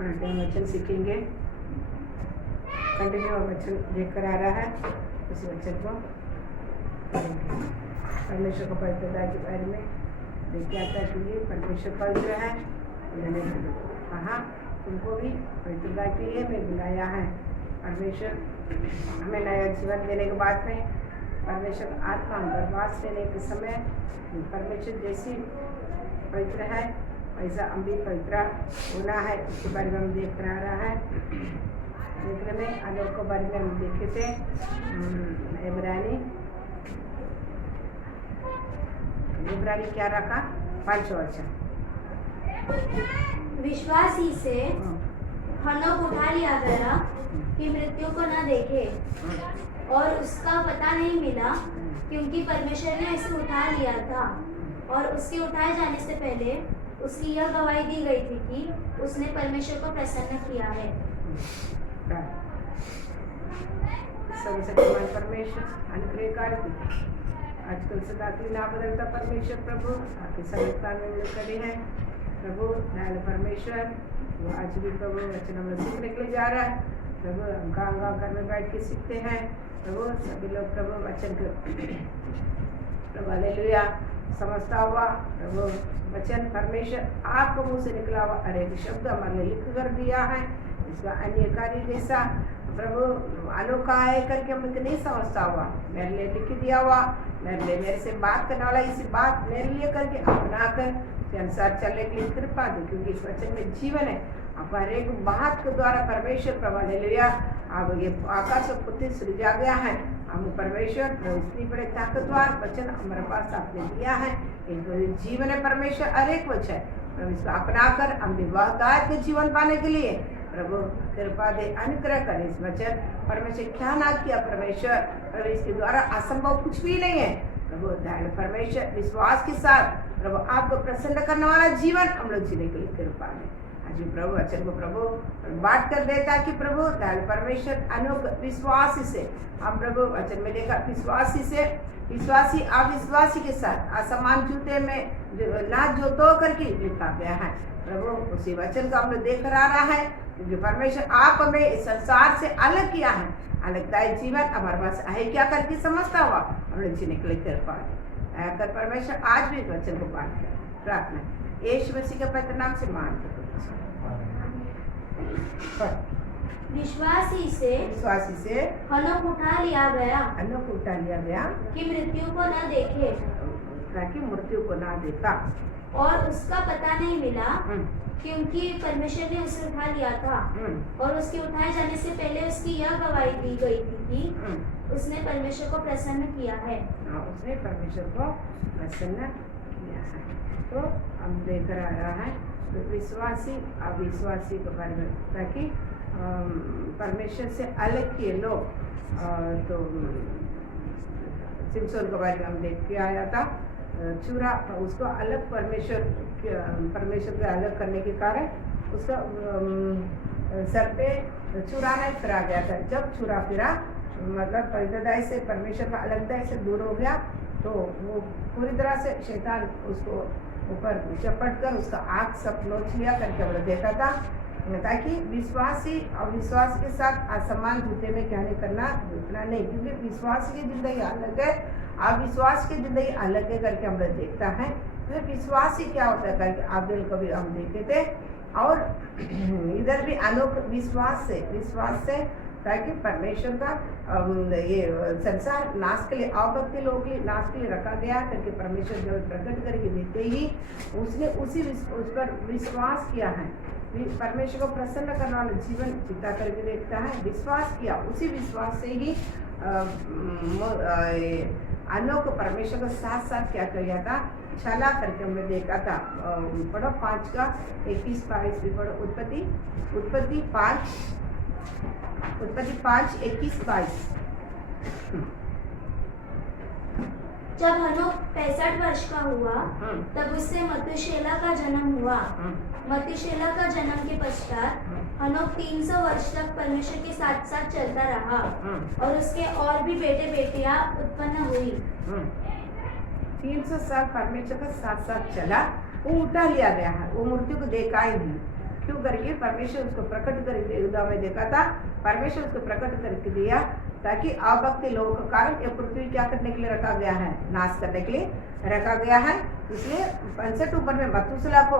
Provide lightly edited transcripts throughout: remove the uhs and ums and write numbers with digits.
वचन सीखेंगे। कंटिन्यू वचन देखकर आ रहा है, उस वचन को पढ़ेंगे। परमेश्वर को पवित्रता के बारे में देखते आता कि ये परमेश्वर पवित्र है। उन्होंने कहा तुमको भी पवित्रता के लिए मैं बुलाया है। परमेश्वर हमें नया जीवन देने के बाद में परमेश्वर आत्मा बर्बाद लेने के समय परमेश्वर जैसी पवित्र है वैसा हम भी पवित्र होना है, उसके बारे में हम देख रहा है। देखने में अलोक के बारे में हम देखे थे। इब्रानी क्या रखा? 5 वचन। विश्वासी से हनोक उठा लिया गया कि मृत्यु को न देखे और उसका पता नहीं मिला, क्योंकि परमेश्वर ने उसे उठा लिया था। और उसके उठाए जाने से पहले उसकी यह गवाही दी गई थी कि उसने परमेश्वर को प्रसन्न किया है। सर्वशक्तिमान परमेश्वर अनुग्रहकारी आजकल सदा की ना बदलता परमेश्वर प्रभु आपकी सर्वता में मिल खड़े हैं। प्रभु दयाल परमेश्वर वो आज भी प्रभु वचन हम सीखने के लिए जा रहा है। प्रभु हम गाँव घर में बैठ के सीखते हैं। प्रभु सभी लोग प्रभु वचन को प्रभु हालेलुया समझता हुआ प्रभु वचन परमेश्वर आपको मुँह से निकला हुआ अरे शब्द हमारे लिए लिख कर दिया है। इसका अन्य कार्य जैसा प्रभु अनोखा है करके हम नहीं समझता हुआ, मेरे लिए लिख दिया हुआ, मेरे से बात करने वाला इसी बात मेरे लिए करके अपना कर अनुसार चलने के लिए कृपा दो, क्योंकि इस वचन में जीवन है। आप हर एक बात के द्वारा परमेश्वर प्रभु हालेलुया अब ये आकाश और पृथ्वी सृजा गया है। हम परमेश्वर इतनी बड़े ताकतवर वचन हमारे पास आपने दिया है। इनको जीवन है परमेश्वर हर एक वचन प्रभु इसको अपना कर हम विवाहदायक के जीवन पाने के लिए प्रभु कृपा दे, अनुग्रह कर। इस वचन परमेश्वर क्या ना किया परमेश्वर प्रभु इसके द्वारा असंभव कुछ भी नहीं है। प्रभु दयालु परमेश्वर विश्वास के साथ प्रभु आपको प्रसन्न करने वाला जीवन हम लोग जीने के लिए कृपा दे। आज भी प्रभु वचन को प्रभु बांट कर देता कि प्रभु दयालु परमेश्वर अनोख विश्वासी से हम प्रभु वचन में देखा विश्वासी से विश्वासी अविश्वासी के साथ असमान जूते में ना जोतो करके लिखा गया है। प्रभु उसी वचन को हम लोग देख रहा है, क्योंकि परमेश्वर आप हमें इस संसार से अलग किया है। अलगदायी जीवन हमारे पास है क्या करके समझता हुआ हम लोग जीने के लिए कृपा कर। परमेश्वर आज भी वचन को पाठ कर प्रार्थना यीशु मसीह के पवित्र नाम से मान कर। विश्वासी से हनोक उठा लिया गया कि मृत्यु को न देखे, ताकि मृत्यु को ना देखा और उसका पता नहीं मिला, क्योंकि परमेश्वर ने उसे उठा लिया था। और उसके उठाए जाने से पहले उसकी यह गवाही दी गई थी कि उसने परमेश्वर को प्रसन्न किया है। उसने परमेश्वर को प्रसन्न किया है। तो हम देख रहा है तो विश्वासी अविश्वासी के बारे में, ताकि परमेश्वर से अलग किए लोग। तो सिमसोन के बारे में हम देख के आया था, चूरा उसको अलग परमेश्वर से अलग करने के कारण उसका सर पे चूरा नहीं फिरा गया था। जब चूरा फिरा मतलब पवित्रता से परमेश्वर का अलगता से दूर हो गया, तो वो पूरी तरह से शैतान उसको ऊपर चपट कर उसका आँख सब नोच लिया करके हम देखा था, ताकि विश्वासी और विश्वास के साथ असमान जूते में क्या नहीं करना उतना नहीं, क्योंकि विश्वास की जिंदगी अलग है अविश्वास की जिंदगी अलग है करके हम लोग देखता है। तो विश्वासी क्या होता है करके आबेल को भी हम देखे थे, और इधर भी अनोख विश्वास से ताकि परमेश्वर का ये संसार नाश के लिए अभक्ति लोगों के नाश के लिए रखा गया करके परमेश्वर जब प्रकट करके देते ही उसने उस पर विश्वास किया है। परमेश्वर को प्रसन्न करने वाला जीवन चिंता करके देखता है। विश्वास किया, उसी विश्वास से ही अनोख परमेश्वर के साथ साथ क्या किया था छला करके हमने देखा था। पढ़ो 5 का 21-22 भी पढ़ो। उत्पत्ति 5:21-22। जब हनोक 65 वर्ष का हुआ तब उससे मतुशेला का जन्म हुआ। मतुशेला का जन्म के पश्चात हनोक 300 वर्ष तक परमेश्वर के साथ साथ चलता रहा, और उसके और भी बेटे बेटियां उत्पन्न हुई। 300 साल परमेश्वर के साथ साथ चला, वो उठा लिया गया है, वो मृत्यु को देखा ही नहीं। क्यों करके परमेश्वर उसको प्रकट कर में देखा था, परमेश्वर उसको प्रकट करके दिया ताकि अभक्ति लोगों के कारण ये पृथ्वी क्या करने के लिए रखा गया है, नाश करने के लिए रखा गया है। इसलिए 65 ऊपर में मथुसला को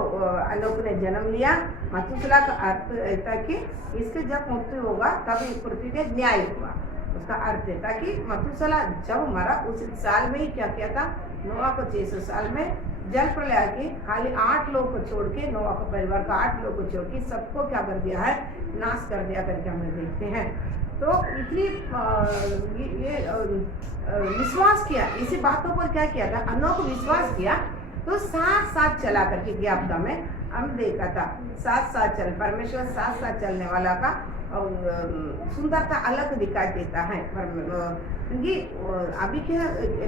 लोगों ने जन्म लिया। मथुसला का अर्थ था कि इसके जब मृत्यु होगा तब ये पृथ्वी के न्याय होगा, उसका अर्थ है। ताकि मथुसला जब मरा उस साल में ही क्या किया था, नोआ को 600 साल में जल प्रलय की खाली 8 लोग को छोड़ के, नोआ के परिवार का 8 लोग को छोड़ के सबको क्या कर दिया है, नाश कर दिया करके हम देखते हैं। तो इतनी ये विश्वास किया, इसी बातों पर क्या किया था, अन्नों को विश्वास किया तो साथ साथ चला करके ज्ञापता में हम देखा था, साथ साथ चल, परमेश्वर साथ साथ चलने वाला का सुंदरता अलग दिखाई देता है। क्योंकि अभी के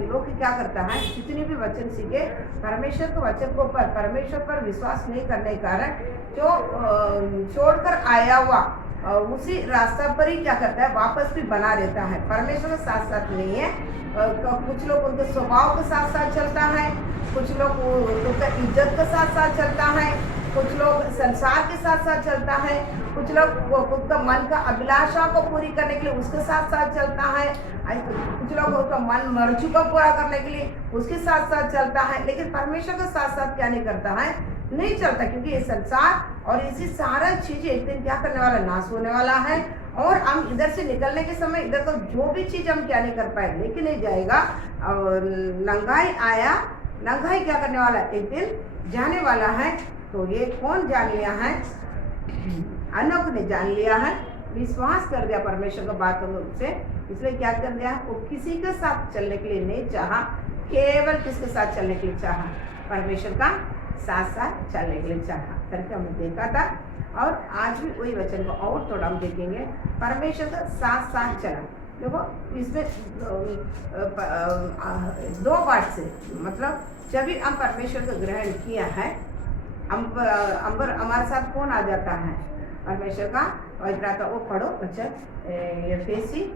लोग क्या करता है, जितने भी वचन सीखे परमेश्वर के वचन को पर परमेश्वर पर विश्वास नहीं करने के कारण जो छोड़कर आया हुआ उसी रास्ता पर ही क्या करता है, वापस भी बना रहता है, परमेश्वर के साथ साथ नहीं है। कुछ लोग उनके स्वभाव के साथ साथ चलता है, कुछ लोग उनका इज्जत के साथ साथ चलता है, कुछ लोग संसार के साथ साथ चलता है, कुछ लोग उनका मन का अभिलाषा को पूरी करने के लिए उसके साथ साथ चलता है, कुछ लोग उसका मन मर्जी को पूरा करने के लिए उसके साथ साथ चलता है। लेकिन परमेश्वर के साथ साथ क्या नहीं करता है, नहीं चलता, क्योंकि ये संसार और इसी सारा चीजें एक दिन क्या करने वाला, नाश होने वाला है। और हम इधर से निकलने के समय इधर तो जो भी चीज हम क्या नहीं कर पाए, लेकिन नहीं जाएगा। और नंगाई आया, नंगाई क्या करने वाला, एक दिन जाने वाला है। तो ये कौन जान लिया है, अनोख ने जान लिया है, विश्वास कर दिया परमेश्वर की बातों से, इसलिए क्या कर दिया, वो किसी के साथ चलने के लिए नहीं चाहा, केवल किसके साथ चलने के लिए चाहा, परमेश्वर का साथ साथ चलने के लिए चाहा करके हमने देखा था। और आज भी वही वचन को और थोड़ा हम देखेंगे, परमेश्वर का साथ साथ चला। देखो इसमें 2 बात से मतलब जब भी हम परमेश्वर को ग्रहण किया है, अंबर हमारे साथ कौन आ जाता है, परमेश्वर का पवित्र था। वो पढ़ो वचन एफेसी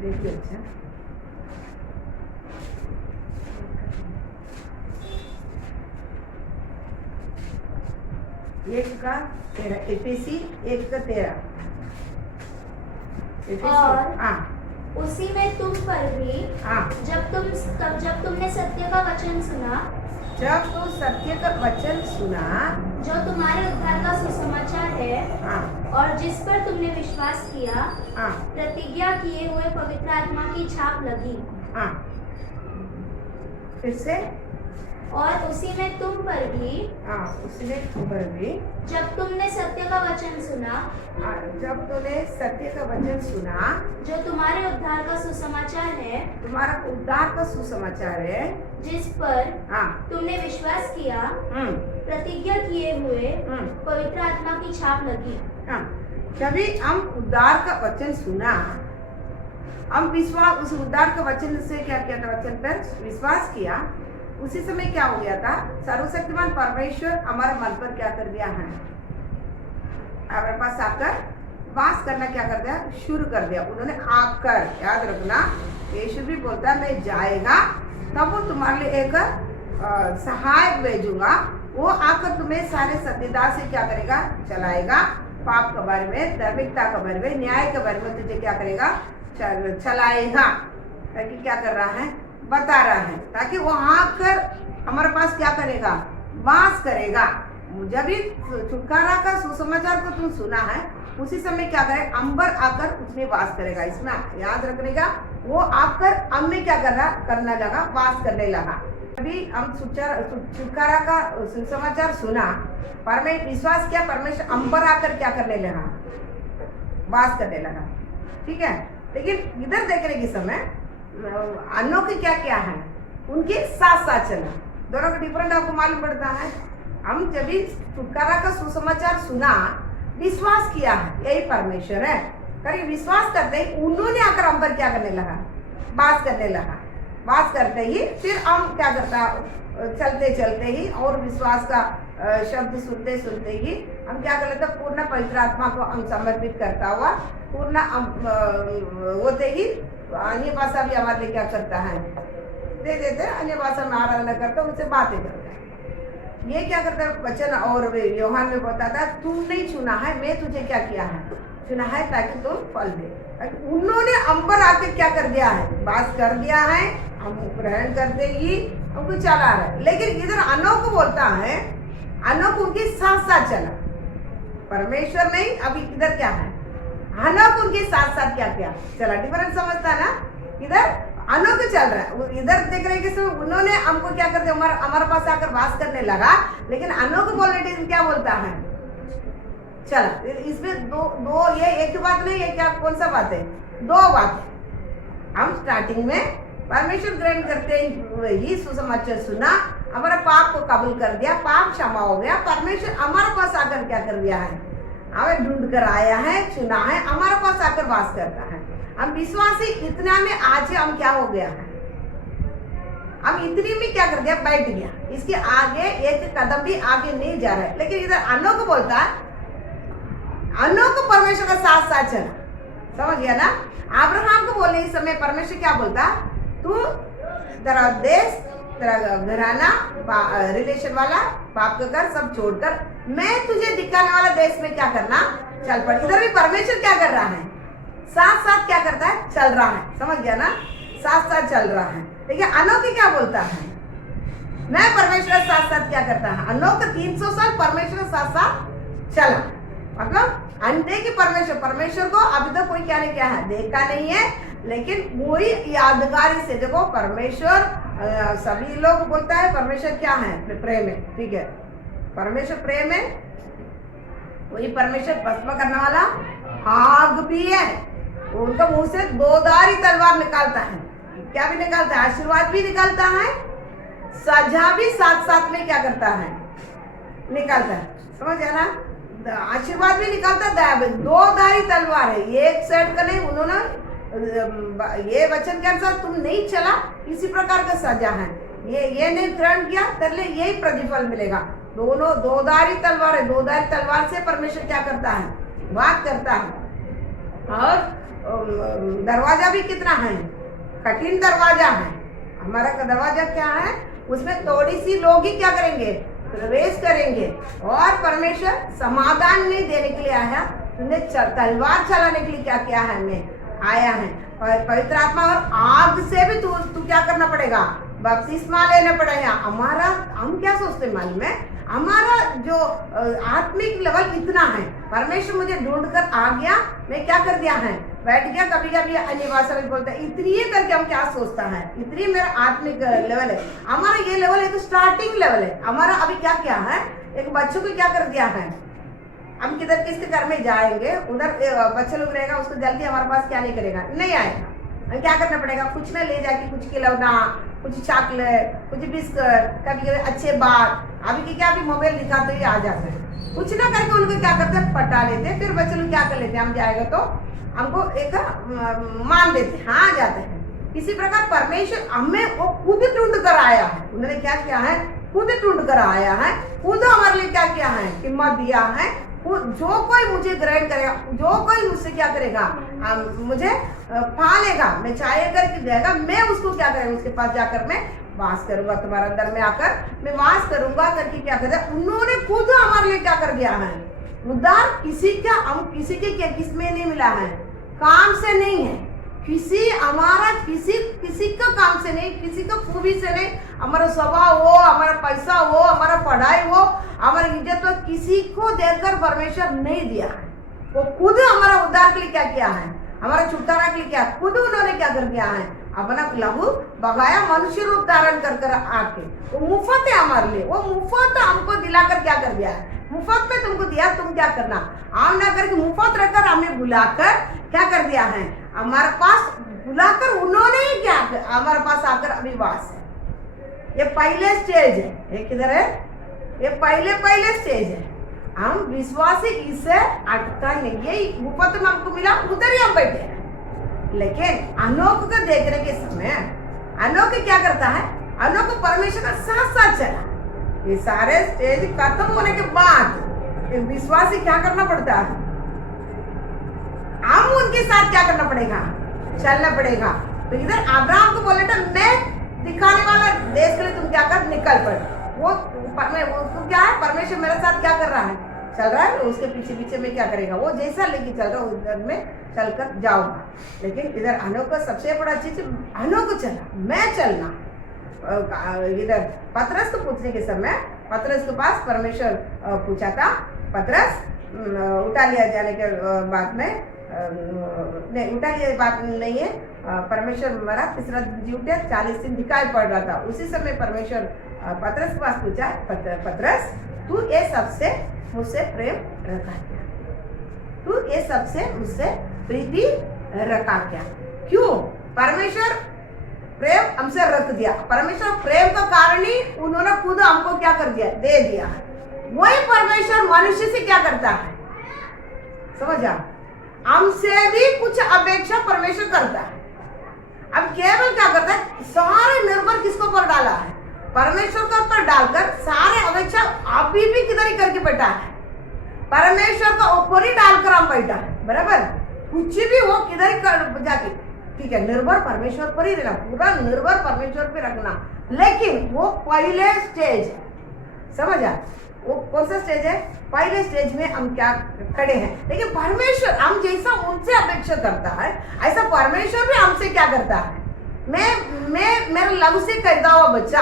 देखिए अच्छा एक का 13 एफेसी 1 का 13 और उसी में तुम पर भी जब तुमने सत्य का वचन सुना, जब तो सत्य का वचन सुना, जो तुम्हारे उद्धार का सुसमाचार है, और जिस पर तुमने विश्वास किया, प्रतिज्ञा किए हुए पवित्र आत्मा की छाप लगी। फिर से, और उसी में तुम पर भी, जब तुमने सत्य का वचन सुना, जब तूने सत्य का वचन सुना, जो तुम्हारे उद्धार का सुसमाचार है, तुम्हारा उद्धार का सुसमाचार है, जिस पर तुमने विश्वास किया, प्रतिज्ञा किए हुए पवित्र आत्मा की छाप लगी। जब हम उद्धार का वचन सुना, हम विश्वास उस उद्धार के वचन से क्या किया था, वचन पर विश्वास किया, उसी समय क्या हो गया था, सर्वशक्तिमान परमेश्वर हमारे मन पर क्या कर दिया है, हमारे पास आकर वास करना क्या कर दिया, शुरू कर दिया। उन्होंने आकर, याद रखना यीशु भी बोलता है मैं जाएगा तब वो तुम्हारे लिए एक सहायक भेजूंगा, वो आकर तुम्हें सारे सत्यता से क्या करेगा, चलाएगा, पाप के बारे में, धार्मिकता के बारे में, न्याय के बारे में तुझे क्या करेगा, चलाएगा ताकि क्या कर रहा है, बता रहा है, ताकि वो आकर हमारे पास क्या करेगा, वास करेगा। जब भी छुटकारा का सुसमाचार को तुम सुना है, उसी समय क्या करे, अंबर आकर उसमें वास करेगा। इसमें याद रखने का, वो आकर हम में क्या करना लगा, वास करने लगा। अभी हम छुटकारा का सुसमाचार सुना, परमेश्वर विश्वास किया, परमेश्वर अंबर आकर क्या करने लगा, वास करने लगा। ठीक है, लेकिन इधर देखने के समय अन्नों की क्या क्या है, उनके साथ साथ चला, दोनों का डिफरेंट आपको मालूम पड़ता है। हम जब भी छुटकारा का सुसमाचार सुना, विश्वास किया है यही परमेश्वर है, करके विश्वास करते ही उन्होंने आकर हम पर क्या करने लगा, बात करने लगा। बात करते ही फिर हम क्या करता, चलते चलते ही और विश्वास का शब्द सुनते सुनते ही हम क्या कर लेते, पूर्ण पवित्र आत्मा को हम समर्पित करता हुआ पूर्ण होते ही अन्य भाषा भी हमारे लिए क्या करता है, दे देते, अन्य भाषा में आराधना करते, उनसे बातें करते हैं। ये क्या करता है वचन, और यूहन्ना में बताता है तू नहीं चुना है, मैं तुझे क्या किया है, चुना है ताकि तुम फल दे। उन्होंने हम पर आके क्या कर दिया है, बात कर दिया है, हम ग्रहण करते ही हमको चला रहा है। लेकिन इधर अनोख बोलता है, अनोख उनके साथ साथ चला, परमेश्वर नहीं, अभी इधर क्या है, अनोख उनके साथ साथ क्या किया, चला। डिफरेंस समझता है ना, इधर अनोख चल रहा है, इधर देख रहे कि उन्होंने हमको क्या करते, हमारे पास आकर वास करने लगा। लेकिन अनोख बोलने क्या बोलता है, चला। इसमें दो ये एक बात नहीं है, क्या कौन सा बात है, दो बात है। हम स्टार्टिंग में परमेश्वर ग्रहण करते ही सुसमाचार सुना, हमारा पाप को कबूल कर दिया, पाप क्षमा हो गया, परमेश्वर हमारे पास आकर क्या कर दिया है, हमें ढूंढ कर आया है, चुना है, हमारे पास आकर वास करता है। हम विश्वासी इतना में आज हम क्या हो गया है, हम इतनी में क्या कर दिया, बैठ गया, इसके आगे एक कदम भी आगे नहीं जा रहा है। लेकिन इधर अनोख बोलता है, अनोख परमेश्वर का साथ साथ चला, समझ गया ना। अब्राहम को बोलने इस समय परमेश्वर क्या बोलता, तू तेरा देश, तेरा घराना, रिलेशन वाला, बाप का घर सब छोड़कर मैं तुझे दिखाने वाला देश में क्या करना, चल पड़। इधर भी परमेश्वर क्या कर रहा है, साथ साथ क्या करता है, चल रहा है, समझ गया ना, साथ साथ चल रहा है। देखिए अनोख क्या बोलता है, मैं परमेश्वर साथ साथ क्या करता है, अनोख 300 साल परमेश्वर साथ साथ चला, मतलब अनदेखी परमेश्वर को अभी तक कोई क्या नहीं किया है, देखा नहीं है, लेकिन वही यादगारी से देखो परमेश्वर, सभी लोग बोलता है परमेश्वर क्या है, प्रेम है, ठीक है, परमेश्वर प्रेम है, वही परमेश्वर भस्म करने वाला आग भी है। उनका मुंह से दोधारी तलवार निकालता है, क्या भी निकालता है, आशीर्वाद भी निकालता है, सजा भी साथ साथ में क्या करता है, निकालता है, समझ गया ना। आशीर्वाद भी निकालता है, दया भी, दो धारी तलवार है, एक साइड का नहीं, उन्होंने ये वचन के अनुसार तुम नहीं चला, इसी प्रकार का सजा है, ये नहीं ग्रहण किया, तेरे लिए यही प्रतिफल मिलेगा। दोनों दो धारी तलवार है, दो धारी तलवार से परमेश्वर क्या करता है, बात करता है। और दरवाजा भी कितना है, कठिन दरवाजा है, हमारा का दरवाजा क्या है, उसमें थोड़ी सी लोग ही क्या करेंगे, प्रवेश करेंगे। और परमेश्वर समाधान नहीं देने के लिए आया, तुमने तलवार चलाने के लिए क्या किया है, हमें आया है। पवित्र आत्मा और आग से भी तू क्या करना पड़ेगा, बपतिस्मा लेना पड़ेगा। हमारा हम क्या सोचते मालूम है, हमारा जो आत्मिक लेवल इतना है, परमेश्वर मुझे ढूंढ कर आ गया, मैं क्या कर दिया है, बैठ गया, कभी कभी अन्य भाषा में बोलता है, इतनी करके हम क्या सोचता है, इतनी मेरा आत्मिक लेवल है। हमारा ये लेवल एक स्टार्टिंग लेवल है। हमारा अभी क्या क्या है, एक बच्चों को क्या कर दिया है, हम किधर किसके घर में जाएंगे, उधर बच्चा लोग रहेगा, उसको जल्दी हमारे पास क्या नहीं करेगा, नहीं आएगा। क्या करना पड़ेगा, कुछ ना ले जाके कुछ खिलौना, कुछ चॉकलेट, कुछ बिस्कुट, कभी अच्छे बात, अभी की क्या, अभी मोबाइल दिखाते ही आ जाते हैं, कुछ ना करके उनको क्या करते हैं, पटा लेते हैं। फिर बच्चे लोग क्या कर लेते हैं, हम जाएगा तो हमको एक मान देते हैं, हाँ जाते हैं। इसी प्रकार परमेश्वर हमें वो खुद ढूंढ कर आया है, उन्होंने क्या किया है, खुद ढूंढ कर आया है, खुद हमारे लिए क्या किया है, हिम्मत दिया है। जो कोई मुझे ग्रहण करेगा, जो कोई मुझसे क्या करेगा, मुझे पालेगा, मैं चाहे करके देगा, मैं उसको क्या करेगा, उसके पास जाकर मैं वास करूंगा, तुम्हारे अंदर में आकर मैं वास करूंगा करके क्या करता है, उन्होंने खुद हमारे लिए क्या कर दिया है, उद्धार किसी का, हम किसी के क्या किसमें नहीं मिला है, काम से नहीं है, किसी हमारा किसी का काम से नहीं, किसी का खूबी से नहीं, हमारा स्वभाव हो, हमारा पैसा हो, हमारा पढ़ाई हो, हमारी इज्जत हो, किसी को देकर परमेश्वर नहीं दिया है। वो खुद हमारा उद्धार के लिए क्या किया है, हमारा छुटकारा के लिए क्या, खुद उन्होंने क्या कर दिया है, अपना लहू बगाया, मनुष्य रूप धारण कर कर आके, वो मुफ्त है हमारे लिए, वो मुफ्त हमको दिलाकर क्या कर दिया है, मुफ्त में तुमको दिया, तुम क्या करना, आम ना करके मुफ्त रखकर हमें बुलाकर क्या कर दिया है, हमारे पास बुलाकर उन्होंने ही क्या हमारे पास आकर अभिवास है। ये पहले स्टेज है, ये किधर है, ये पहले स्टेज है। हम विश्वासी इससे अटका नहीं, ये मुफ्त में हमको मिला, उधर ही हम बैठे हैं। लेकिन अनोख को देखने के समय अनोख क्या करता है, अनोख परमेश्वर का साथ साथ चला। ये सारे स्टेज खत्म होने के बाद विश्वासी क्या करना पड़ता है, हम उनके साथ क्या करना पड़ेगा, चलना पड़ेगा। तो इधर अब्राहम को बोले था मैं दिखाने वाला देश के लिए तुम क्या कर, निकल पड़। वो क्या है, परमेश्वर मेरे साथ क्या कर रहा है, चल रहा है, उसके पीछे पीछे में क्या करेगा, वो जैसा लेके चल रहा है उधर में चलकर जाऊंगा। लेकिन इधर अनोख का सबसे बड़ा चीज, अनोख चला, मैं चलना। इधर पतरस को पूछने के समय पतरस के पास परमेश्वर पूछा था, पतरस उठा लिया जाने के बाद में नहीं, उठा लिया बात नहीं है, परमेश्वर मरा, तीसरा दिन जी उठे, 40 दिन दिखाई पड़ रहा था। उसी समय परमेश्वर पतरस के पास पूछा, पतरस तू ये सबसे मुझसे प्रेम रखा क्या, तू ये सबसे मुझसे प्रीति रखा क्या। क्यों, परमेश्वर प्रेम हमसे रख दिया, परमेश्वर प्रेम का कारण ही उन्होंने खुद हमको क्या कर दिया, दे दिया। वही परमेश्वर मनुष्य से क्या करता है, समझा, हमसे भी कुछ अपेक्षा परमेश्वर करता है। अब केवल क्या करता है, सारे निर्भर किसको पर डाला है, परमेश्वर के ऊपर डालकर सारे अपेक्षा अभी भी किधर ही करके बैठा है, परमेश्वर का ऊपर ही डालकर हम बैठा है, बराबर। कुछ भी वो किधर ही कर जाके, ठीक है, निर्भर परमेश्वर पर ही रहना, पूरा निर्भर परमेश्वर पे रखना। लेकिन वो पहले स्टेज, समझा, वो कौन सा स्टेज है, पहले स्टेज में हम क्या खड़े हैं। लेकिन परमेश्वर हम जैसा उनसे अपेक्षा करता है, ऐसा परमेश्वर भी हमसे क्या करता है। मैं मेरे लहू से पैदा हुआ बच्चा,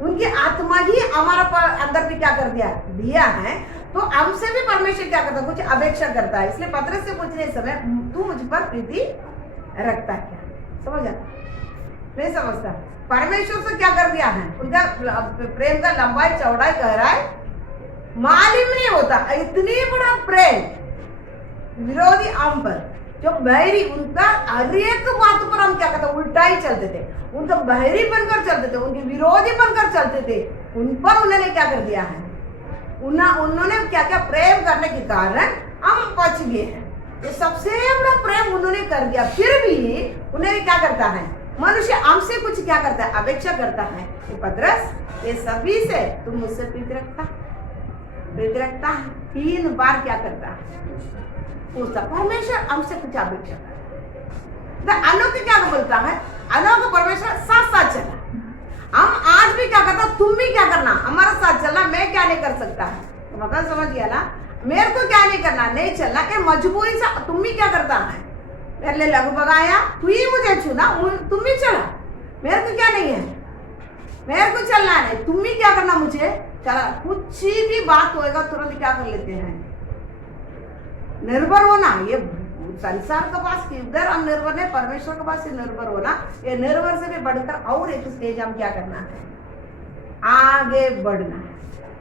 उनकी आत्मा ही हमारा अंदर भी क्या कर दिया है, तो हमसे भी परमेश्वर क्या करता है, कुछ अपेक्षा करता है। इसलिए पतरस से पूछने समय तू मुझ पर प्रीति रखता है क्या, समझा, नहीं समझता। परमेश्वर से क्या कर दिया है, उनका प्रेम का लंबाई चौड़ाई गहराई मालूम नहीं होता। इतनी बड़ा प्रेम विरोधी हम पर, जो बहरी, उनका हर एक बात पर हम क्या करते, उल्टा ही चलते थे, उनका बहरी बनकर चलते थे, उनके विरोधी बनकर चलते थे, उन पर उन्होंने क्या कर दिया है, उन्होंने क्या क्या प्रेम करने के कारण हम बच गए हैं। ये सबसे बड़ा प्रेम उन्होंने कर दिया, फिर भी उन्हें क्या करता है, मनुष्य हमसे कुछ क्या करता है, अपेक्षा करता है। पतरस ये सभी से तुम मुझसे प्रीति रखता है, 3 बार क्या करता है, पूछता, परमेश्वर हमसे कुछ अपेक्षा करता है। अनोख क्या बोलता है, अनोख परमेश्वर साथ साथ चला। हम आज भी क्या करता, तुम भी क्या करना, हमारा साथ चलना, मैं क्या नहीं कर सकता है, तो मतलब समझ गया ना, मेरे को क्या नहीं करना, नहीं चलना, ये मजबूरी से तुम भी क्या करता है, मेरे लिए लघु बगाया, तू ही मुझे छूना, तुम भी चला, मेरे को क्या नहीं है, मेरे को चलना नहीं, तुम भी क्या करना, मुझे चला। कुछ भी बात होएगा तुरंत क्या कर लेते हैं, निर्भर होना। ये संसार के पास किधर हम निर्भर है, परमेश्वर के पास ही निर्भर होना। ये निर्भर से भी बढ़कर और एक स्टेज हम क्या करना है, आगे बढ़ना है।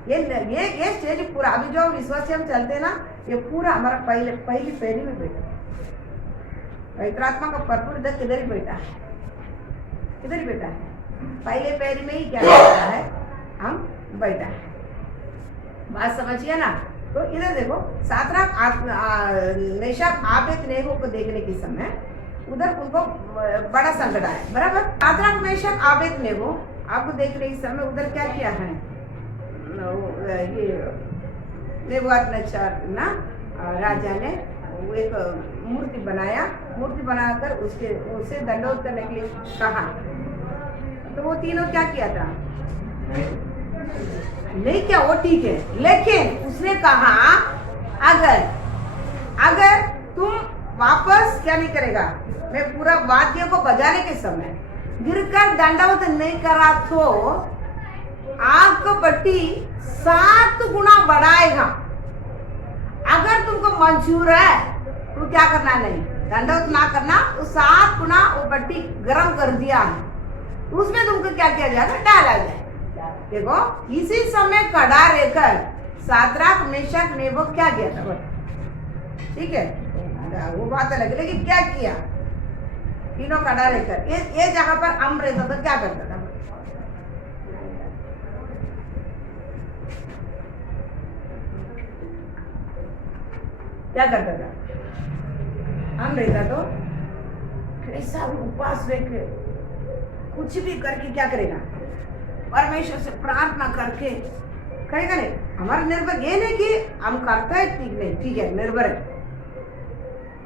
ये स्टेज पूरा, अभी जो विश्वास से हम चलते हैं ना, ये पूरा हमारा पहली पैरी में बैठा है, पवित्र आत्मा का भरपूर इधर किधर ही बैठा है, किधर ही बैठा है, पहले पैरी में ही क्या बैठा है, हम बैठा है। बात समझिए ना। तो इधर देखो, सातराक मेशक आबेदनेगो को देखने के समय उधर उनको बड़ा संकट आया, बराबर। सातराक मेशक आबेदनेगो आपको देखने के समय उधर क्या किया है, ये नेबूकदनेस्सर ना राजा ने एक मूर्ति बनाया, मूर्ति बनाकर उसे दंडोत करने के लिए कहा। तो वो तीनों क्या किया था, नहीं क्या, वो ठीक है, लेकिन उसने कहा अगर तुम वापस क्या नहीं करेगा, मैं पूरा वाद्य को बजाने के समय गिरकर दंडवत नहीं करा तो आग को पट्टी 7 गुना बढ़ाएगा। अगर तुमको मंजूर है तो क्या करना, नहीं दंडवत ना करना, तो 7 गुना वो पट्टी गर्म कर दिया है, उसमें तुमको क्या किया जाएगा, डाला जाए। देखो इसी समय खड़ा रहकर सातराक मेशक नेबो क्या किया था, ठीक है, वो बात अलग, लेकिन क्या किया, तीनों खड़ा रहकर ये जहां पर हम रहता था क्या करता था, क्या करता था? हम रहता तो कैसा भी उपवास रह के कुछ भी करके क्या करेगा? परमेश्वर से प्रार्थना करके करेगा नहीं। हमारा निर्भर ये नहीं कि हम करते हैं ठीक नहीं, ठीक है निर्भर है,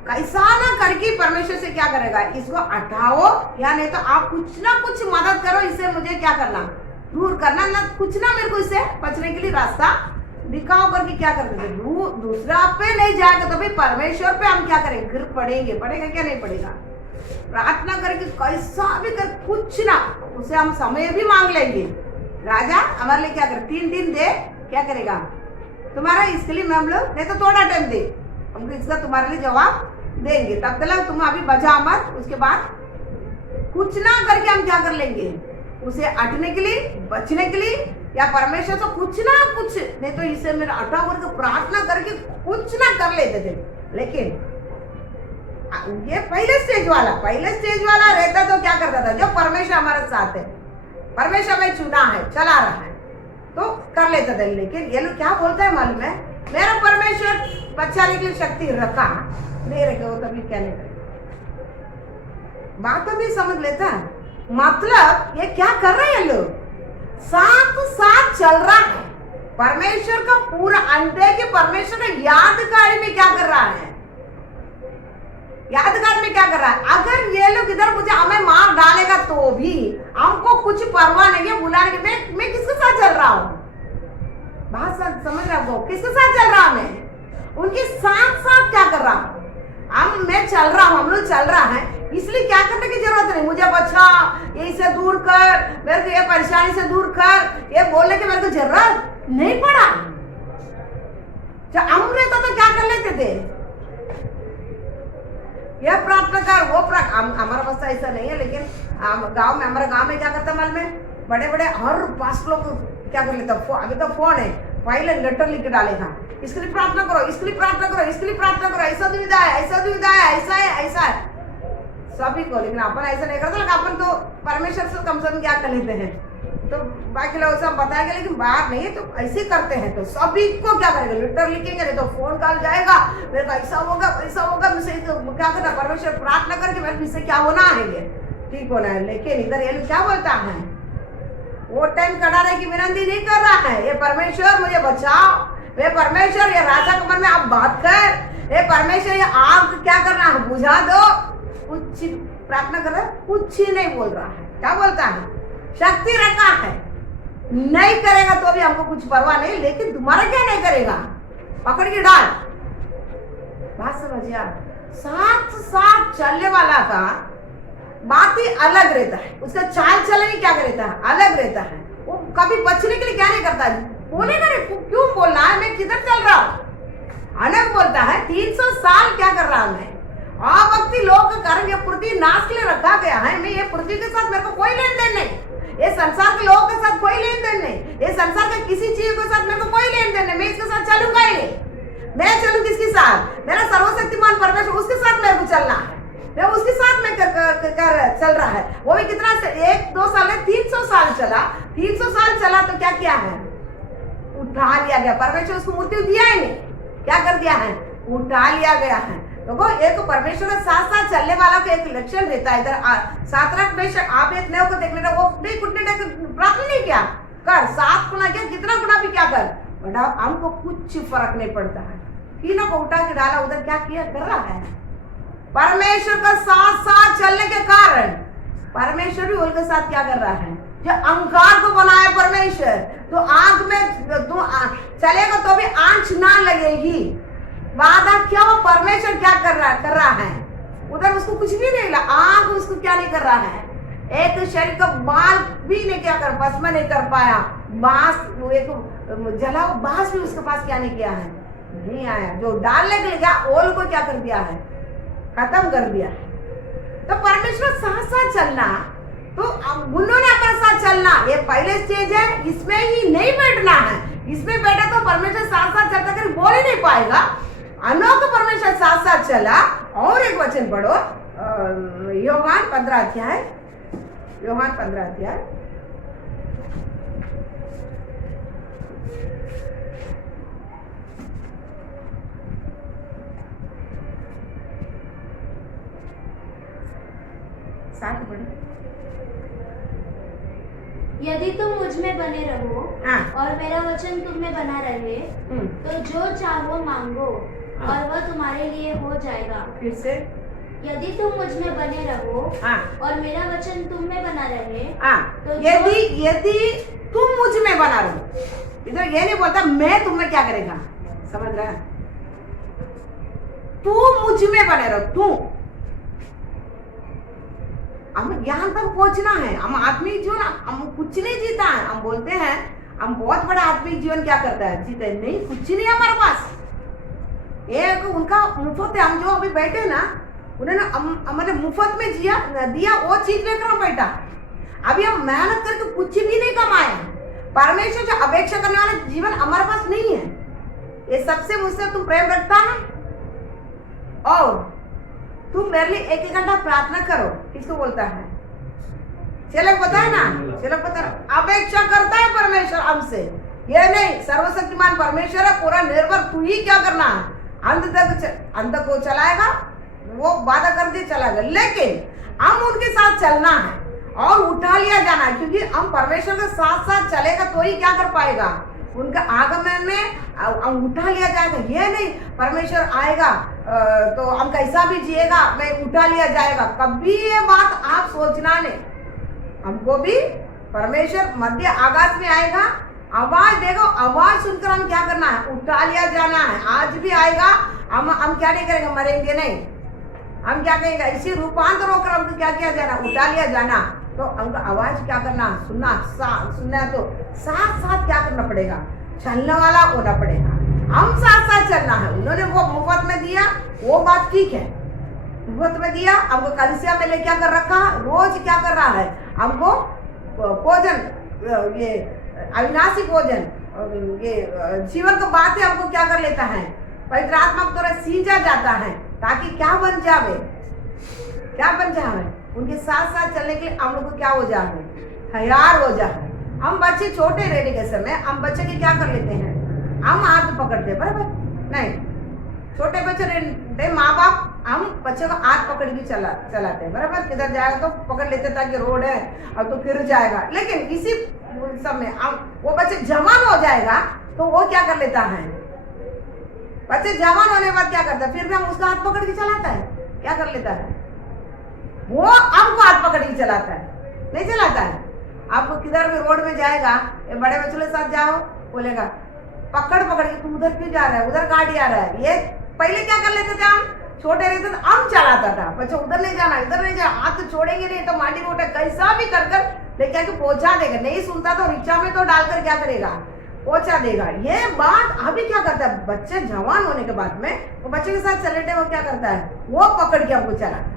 कैसा ना करके परमेश्वर से क्या करेगा? इसको हटाओ या नहीं तो आप कुछ ना कुछ मदद करो, इससे मुझे क्या करना, दूर करना ना, कुछ ना मेरे को इससे बचने के लिए रास्ता दिखाओ करके क्या करते थे। दूसरा पे नहीं जाएगा तो भाई परमेश्वर पे हम क्या करेंगे? गिर पड़ेंगे। पड़ेगा क्या? नहीं पड़ेगा। प्रार्थना करके कैसा भी कर, कुछ ना, उसे हम समय भी मांग लेंगे। राजा हमारे लिए क्या करे? 3 दिन दे, क्या करेगा? तुम्हारा इसके लिए हम लोग नहीं तो थोड़ा टाइम दे, हमको इसका तुम्हारे लिए जवाब देंगे, तब तक तुम अभी बचा मत। उसके बाद कुछ ना करके हम क्या कर लेंगे? उसे हटने के लिए, बचने के लिए, या परमेश्वर से कुछ ना कुछ, नहीं तो इसे मेरा हटा करके प्रार्थना करके कुछ ना कर लेते थे। लेकिन ये पहले स्टेज वाला रहता तो क्या करता था? जो परमेश्वर हमारे साथ है, परमेश्वर में चुना है, चला रहा है, तो कर लेता था। लेकिन ये लोग क्या बोलते हैं मालूम है? मेरा परमेश्वर बचाने की शक्ति रखा नहीं रखे, वो तभी क्या नहीं करेगा? बात तो भी समझ लेता है। मतलब ये क्या कर रहे हैं लोग? साथ चल रहा है परमेश्वर का पूरा अंडे के परमेश्वर का यादगारी में क्या कर रहा है? यादगार में क्या कर रहा है? अगर ये लोग इधर मुझे हमें मार डालेगा तो भी हमको कुछ परवाह नहीं है बुलाने की। मैं किसके साथ चल रहा हूँ? बात समझ रहा हूँ? किसके साथ चल रहा हूँ मैं? उनके साथ क्या कर रहा हूँ? मैं चल रहा हूँ, हम लोग चल रहा है, इसलिए क्या करने की जरूरत नहीं। मुझे बचा, ये से दूर कर, मेरे को ये परेशानी से दूर कर, ये बोलने की मेरे को जरूरत नहीं पड़ा। जब हम रहता तो क्या कर लेते थे? ये प्रार्थना कर, वो हमारा पास ऐसा नहीं है। लेकिन हमारे गांव में क्या करता मालूम है? बड़े हर पास लोग क्या कर लेता, अभी तो फोन है, पहले लेटर लिख के डालेगा, इसके लिए प्रार्थना करो, इसके लिए प्रार्थना करो, इसके लिए प्रार्थना करो, ऐसा दुविधा है, ऐसा दुविधा है, ऐसा है सभी को। लेकिन अपन ऐसा नहीं करते। लेकिन अपन तो परमेश्वर से कम से कम क्या कर लेते हैं, तो बाकी लोग सब बताएंगे, लेकिन बात नहीं है तो ऐसे करते हैं। तो सभी को क्या करेंगे? लेटर लिखेंगे, नहीं तो फोन कॉल जाएगा, मेरे को ऐसा होगा वैसा होगा, मुझे क्या करना? परमेश्वर प्रार्थना करके मेरे मुझसे क्या होना है? ठीक होना है। लेकिन इधर ये क्या बोलता है? वो टाइम कटाने की विनती नहीं कर रहा है। ये परमेश्वर मुझे बचाओ, ये परमेश्वर ये राजा के मन में आप बात कर, ये परमेश्वर ये आग क्या करना है? बुझा दो। कुछ प्रार्थना कर रहा है, कुछ ही नहीं बोल रहा है। क्या बोलता है? शक्ति रखा है, नहीं करेगा तो भी हमको कुछ परवाह नहीं, लेकिन तुम्हारा क्या नहीं करेगा? पकड़ के डाल। बात समझिए? साथ चलने वाला का बात ही अलग रहता है, उसका चाल चलन ही क्या रहता है? अलग रहता है। वो कभी बचने के लिए क्या नहीं करता है? बोलेगा नहीं, क्यों बोलना है? मैं किधर चल रहा हूँ? अलग बोलता है। 300 साल क्या कर रहा हूँ मैं? भक्ति लोग का कारण ये पृथ्वी नाश के लिए रखा गया है। मैं ये पृथ्वी के साथ मेरे को कोई लेन देन नहीं, ये संसार के लोगों के साथ कोई लेन देन नहीं, ये संसार के किसी चीज के साथ मेरे को कोई लेन देन नहीं। मैं इसके साथ चलूंगा ही नहीं। मैं चलूँ किसके साथ? मेरा सर्वशक्तिमान परमेश्वर, उसके साथ मेरे को चलना है। मैं उसके साथ में चल रहा है। वो भी कितना 1-2 साल में 300 साल चला। 300 साल चला तो क्या किया है? उठा लिया गया। परमेश्वर उसको मृत्यु दिया ही नहीं, क्या कर दिया है? उठा लिया गया है। तो एक परमेश्वर के साथ चलने वाला का एक लक्षण रहता है। इधर सातरा बेशक आप एक नए को देख लेना, वो नहीं कुटने प्रार्थना नहीं किया कर, 7 गुना किया, जितना गुना भी क्या कर, बड़ा हमको कुछ फर्क नहीं पड़ता है। तीनों को उठा के डाला, उधर क्या किया कर रहा है? परमेश्वर का साथ चलने के कारण परमेश्वर भी उनके साथ क्या कर रहा है? जो अंगार को बनाया परमेश्वर, तो आग में तो चलेगा तो भी आंच ना लगेगी। वादा क्या? वो परमेश्वर क्या कर रहा है? उधर उसको कुछ भी नहीं मिला, आग उसको क्या नहीं कर रहा है? एक शरीर का बाल भी नहीं क्या कर, भस्म नहीं कर पाया। बांस, एक जला बांस भी उसके पास क्या नहीं किया है? नहीं आया। जो डालने के लिए गया ओल को क्या कर दिया है? खत्म कर दिया है। तो परमेश्वर साथ चलना, तो उन्होंने अपने साथ चलना, ये पहले स्टेज है, इसमें ही नहीं बैठना है। इसमें बैठा तो परमेश्वर साथ चलता कर बोल ही नहीं पाएगा। अनोख परमेश्वर साथ चला। और एक वचन पढ़ो, योहान 15 अध्याय, योहान 15 अध्याय। साथ पढ़ो। यदि तुम मुझ में बने रहो हाँ। और मेरा वचन तुम में बना रहे तो जो चाहो मांगो और वह तुम्हारे लिए हो जाएगा। फिर से यदि तुम मुझ में बने रहो हाँ। और मेरा वचन तुम में बना रहे हाँ। तो यदि तुम मुझ में बना रहो, इधर ये नहीं बोलता मैं तुम में क्या करेगा, समझ रहा है? तू मुझ में बने रहो, तू। हमें ज्ञान तक पहुंचना है। हम आत्मिक जीवन हम कुछ नहीं जीता है। हम बोलते हैं हम बहुत बड़ा आत्मिक जीवन क्या करता है, जीते नहीं, कुछ नहीं हमारे पास। एक उनका मुफ्त है। हम जो अभी बैठे ना, उन्होंने हमारे मुफ्त में दिया वो चीज लेकर हम बैठा। अभी हम मेहनत करके कुछ भी नहीं कमाए। परमेश्वर जो अपेक्षा करने वाला जीवन हमारे पास नहीं है। ये सबसे मुझसे तुम प्रेम रखता है और तुम मेरे लिए 1 घंटा प्रार्थना करो, किसको बोलता है? चलो पता है ना, चलो पता है, अपेक्षा करता है परमेश्वर हमसे। ये नहीं सर्वशक्तिमान परमेश्वर है, पूरा निर्भर तू ही क्या करना है, अंत को चलाएगा, वो वादा कर दिए चलाएगा। लेकिन हम उनके साथ चलना है और उठा लिया जाना है, क्योंकि हम परमेश्वर के साथ साथ चलेगा तो ही क्या कर पाएगा, उनका आगमन में हम उठा लिया जाएगा। ये नहीं परमेश्वर आएगा तो हम कैसा भी जिएगा मैं उठा लिया जाएगा, कभी ये बात आप सोचना नहीं। हमको भी परमेश्वर मध्य आकाश में आएगा, आवाज देगा, आवाज सुनकर हम क्या करना है, उठा लिया जाना है। आज भी आएगा, हम क्या नहीं करेंगे, मरेंगे नहीं। हम क्या कहेंगे, इसी रूपांतर होकर हमको क्या किया जाना, उठा लिया जाना। तो हमको आवाज क्या करना, सुनना तो साथ साथ क्या करना पड़ेगा, चलने वाला होना पड़ेगा। हम साथ साथ चलना है। उन्होंने वो मुफ्त में दिया, वो बात ठीक है, मुफ्त में दिया। हमको कलिसिया में ले क्या कर रखा, रोज क्या कर रहा है, हमको भोजन, ये अविनाशी भोजन, ये जीवन की बातें हमको क्या कर लेता है, पवित्र आत्मा को थोड़ा सींचा जाता है, ताकि क्या बन जावे, क्या बन जावे, उनके साथ साथ चलने के लिए हम लोग को क्या हो जाए, तैयार हो जाए। हम बच्चे छोटे रहने के समय हम बच्चे के क्या कर लेते हैं, हम हाथ पकड़ते हैं, बराबर नहीं, छोटे बच्चे रहते माँ बाप हम बच्चे को हाथ पकड़ के चलाते हैं, बराबर, किधर जाएगा तो पकड़ लेते ताकि रोड है अब तो गिर जाएगा। लेकिन इसी समय हम वो बच्चे जवान हो जाएगा तो वो क्या कर लेता है, बच्चे जवान होने के बाद क्या करता है, फिर भी हम उसका हाथ पकड़ के चलाता है, क्या कर लेता है, वो हमको हाथ पकड़ के चलाता है, नहीं चलाता है। आपको किधर भी रोड में जाएगा, ये बड़े बच्चों के साथ जाओ, बोलेगा पकड़ के तू उधर क्यों जा रहा है, उधर गाड़ी आ रहा है। ये पहले क्या कर लेते थे, हम छोटे रहते तो हम चलाता था, बच्चा उधर नहीं जाना, इधर नहीं जाना, हाथ तो छोड़ेंगे नहीं तो माटी मोटा कैसा भी कर लेके आके पहुंचा देगा। नहीं सुनता तो रिक्शा में तो डालकर क्या करेगा, पहुंचा देगा। ये बात अभी क्या करता है, बच्चे जवान होने के बाद में वो बच्चे के साथ चलते वो क्या करता है, वो पकड़ के हमको चलाता है,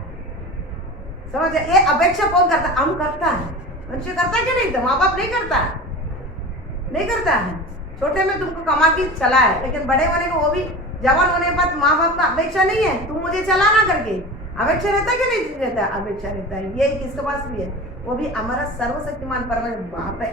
समझ। ये अपेक्षा कौन करता है, हम करता है, मनुष्य करता है कि नहीं, तो माँ बाप नहीं करता है, नहीं करता है। छोटे में तुमको कमा के चला है, लेकिन बड़े होने को, वो भी जवान होने के बाद माँ बाप का अपेक्षा नहीं है तुम मुझे चलाना करके, अपेक्षा रहता है कि नहीं रहता, अपेक्षा रहता है। ये किसके पास भी है, वो भी हमारा सर्वशक्तिमान परमेश्वर बाप है।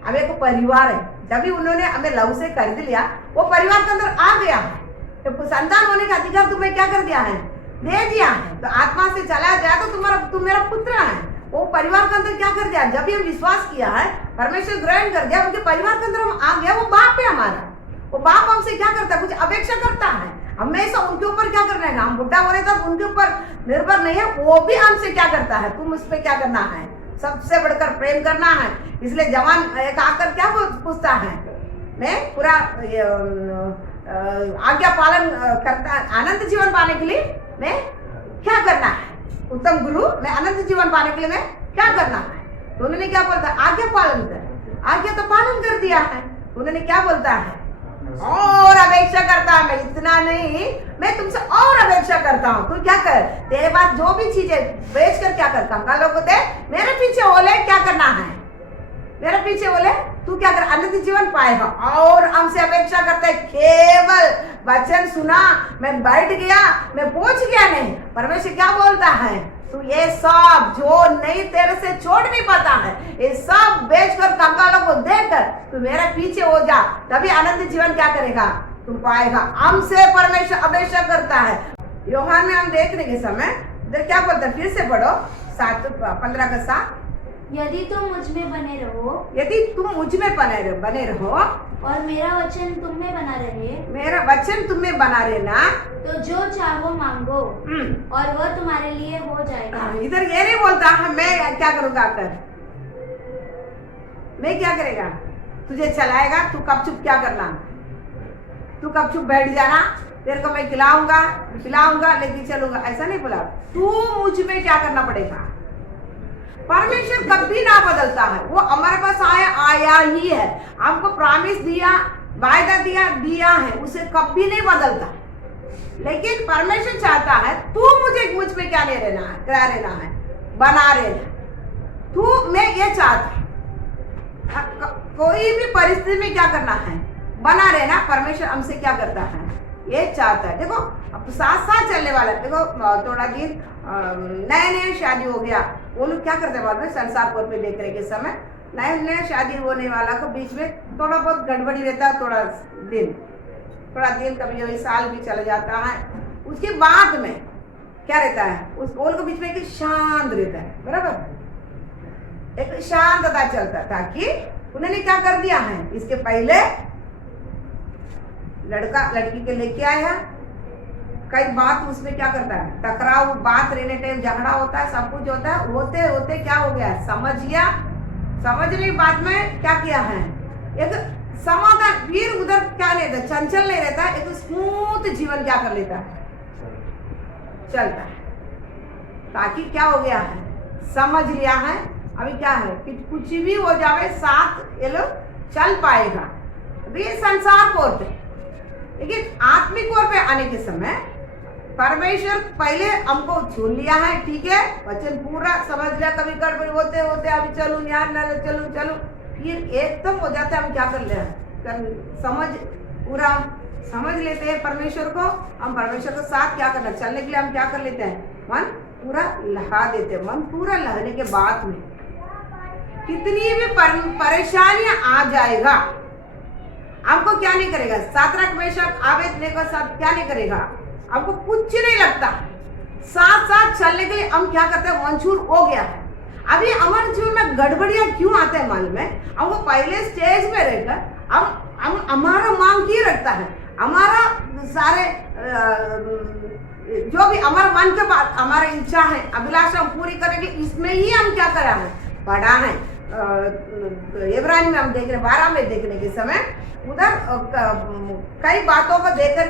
अब एक परिवार है, जब भी उन्होंने हमें लव से खरीद लिया, वो परिवार के अंदर आ गया है, तो संतान होने का अधिकार तुम्हें क्या कर दिया है, दे दिया है। तो आत्मा से चला जाए तो तुम मेरा पुत्र है। वो परिवार के अंदर क्या कर दिया, जब भी हम विश्वास किया है, परमेश्वर ग्रहण कर दिया, उनके परिवार के अंदर हम आ गया, वो बाप है हमारा। वो बाप हमसे क्या करता है, कुछ अपेक्षा करता है, हमेशा उनके ऊपर क्या करना है, हम बुढ़ा होने तक उनके ऊपर निर्भर नहीं है, वो भी हमसे क्या करता है, तुम उस पर क्या करना है, सबसे बढ़कर प्रेम करना है। इसलिए जवान एक आकर क्या पूछता है, मैं पूरा आज्ञा पालन करता, अनंत जीवन पाने के लिए मैं क्या करना है, उत्तम गुरु, मैं अनंत जीवन पाने के लिए मैं क्या करना है। तो उन्होंने क्या बोलता है, आज्ञा पालन कर, आज्ञा तो पालन कर दिया है। तो उन्होंने क्या बोलता है, और अपेक्षा करता है, मैं इतना नहीं, मैं तुमसे और अपेक्षा करता हूँ। तू क्या कर, तेरे पास जो भी चीजें बेच कर क्या कर, कंगालों को दे, मेरे पीछे बोले क्या करना है, मेरे पीछे बोले तू क्या कर, अनंत जीवन पाएगा। और हमसे अपेक्षा करता है केवल वचन सुना, मैं बैठ गया, मैं पहुंच गया, नहीं। परमेश्वर क्या बोलता है, तू ये सब जो नहीं तेरे से छोड़ नहीं पाता है, ये सब बेचकर कंगालों को देकर तू मेरे पीछे हो जा, तभी अनंत जीवन क्या करेगा, तुम पाएगा। हमसे परमेश्वर अपेक्षा करता है। यूहन्ना में हम देखने के समय इधर क्या बोलता है, फिर से पढ़ो 15 यदि तुम मुझ में बने रहो यदि तुम मुझ में बने रहो और मेरा वचन तुम में बना रहे, मेरा वचन तुम में बना रहना, तो जो चाहो मांगो और वह तुम्हारे लिए हो जाएगा। इधर ये नहीं बोलता है मैं क्या करूंगा कर, मैं क्या करेगा, तुझे चलाएगा, तू कब चुप क्या करना, तू कब चुप बैठ जाना, तेरे को मैं खिलाऊंगा लेके चलूंगा, ऐसा नहीं बोला। तू मुझ में क्या करना पड़ेगा। परमेश्वर कभी ना बदलता है, वो हमारे पास आया ही है, हमको प्रॉमिस दिया, वायदा दिया है, उसे कभी नहीं बदलता। लेकिन परमेश्वर चाहता है तू मुझ में क्या नहीं रहना है, क्या रहना है, बना रहना। तू मैं ये चाहता है कोई भी परिस्थिति में क्या करना है, बना रहना। परमेश्वर हमसे क्या करता है, ये चाहता है। देखो अब साथ चलने वाला, देखो थोड़ा दिन नया शादी हो गया, वो लोग क्या करते हैं बाद में, संसार पर पे देखने के समय नया शादी होने वाला को बीच में थोड़ा बहुत गड़बड़ी रहता है, थोड़ा दिन कभी कभी साल भी चला जाता है। उसके बाद में क्या रहता है, उस वो लोग बीच में एक शांत रहता है, बराबर, एक शांतता चलता, ताकि उन्होंने क्या कर दिया है, इसके पहले लड़का लड़की के लेके आया, कई बात उसमें क्या करता है, टकराव बात रहने टाइम झगड़ा होता है, सब कुछ होता है, होते होते क्या हो गया, समझने की बात में क्या किया है, एक समाधान, फिर उधर क्या लेता, चंचल नहीं रहता, एक स्मूथ जीवन क्या कर लेता है, चलता है। ताकि क्या हो गया है, समझ लिया है, अभी क्या है कि कुछ भी हो जाए साथ ये लोग चल पाएगा। अभी ये संसार कोर पे, लेकिन आत्मिक कोर पे आने के समय परमेश्वर पहले हमको चुन लिया है, ठीक है, वचन पूरा समझ लिया, कभी गड़बड़ होते होते अभी चलूं यार, न चलूं, फिर एकदम हो जाता है, हम क्या कर ले, पूरा समझ लेते हैं परमेश्वर को, हम परमेश्वर के साथ क्या करना, चलने के लिए हम क्या कर लेते हैं, मन पूरा लहा देते हैं। मन पूरा लहने के बाद में कितनी भी परेशानियां आ जाएगा, आपको क्या नहीं करेगा, सातरक मेशक आबेदनेगो साथ क्या नहीं करेगा, आपको कुछ नहीं लगता। साथ चलने के लिए हम क्या करते हैं, मंजूर हो गया है। अभी हमारे जीवन में गड़बड़ियां क्यों आते हैं मालूम है, हमको पहले स्टेज में रहकर हम हमारा मांग की रखता है, हमारा सारे जो भी हमारा मन के बात, हमारा इच्छा है, अभिलाषा हम पूरी करने के, इसमें ही हम क्या करा है, पढ़ा है। इब्रानी में हम देख रहे 12 में देखने के समय उधर कई बातों को देखकर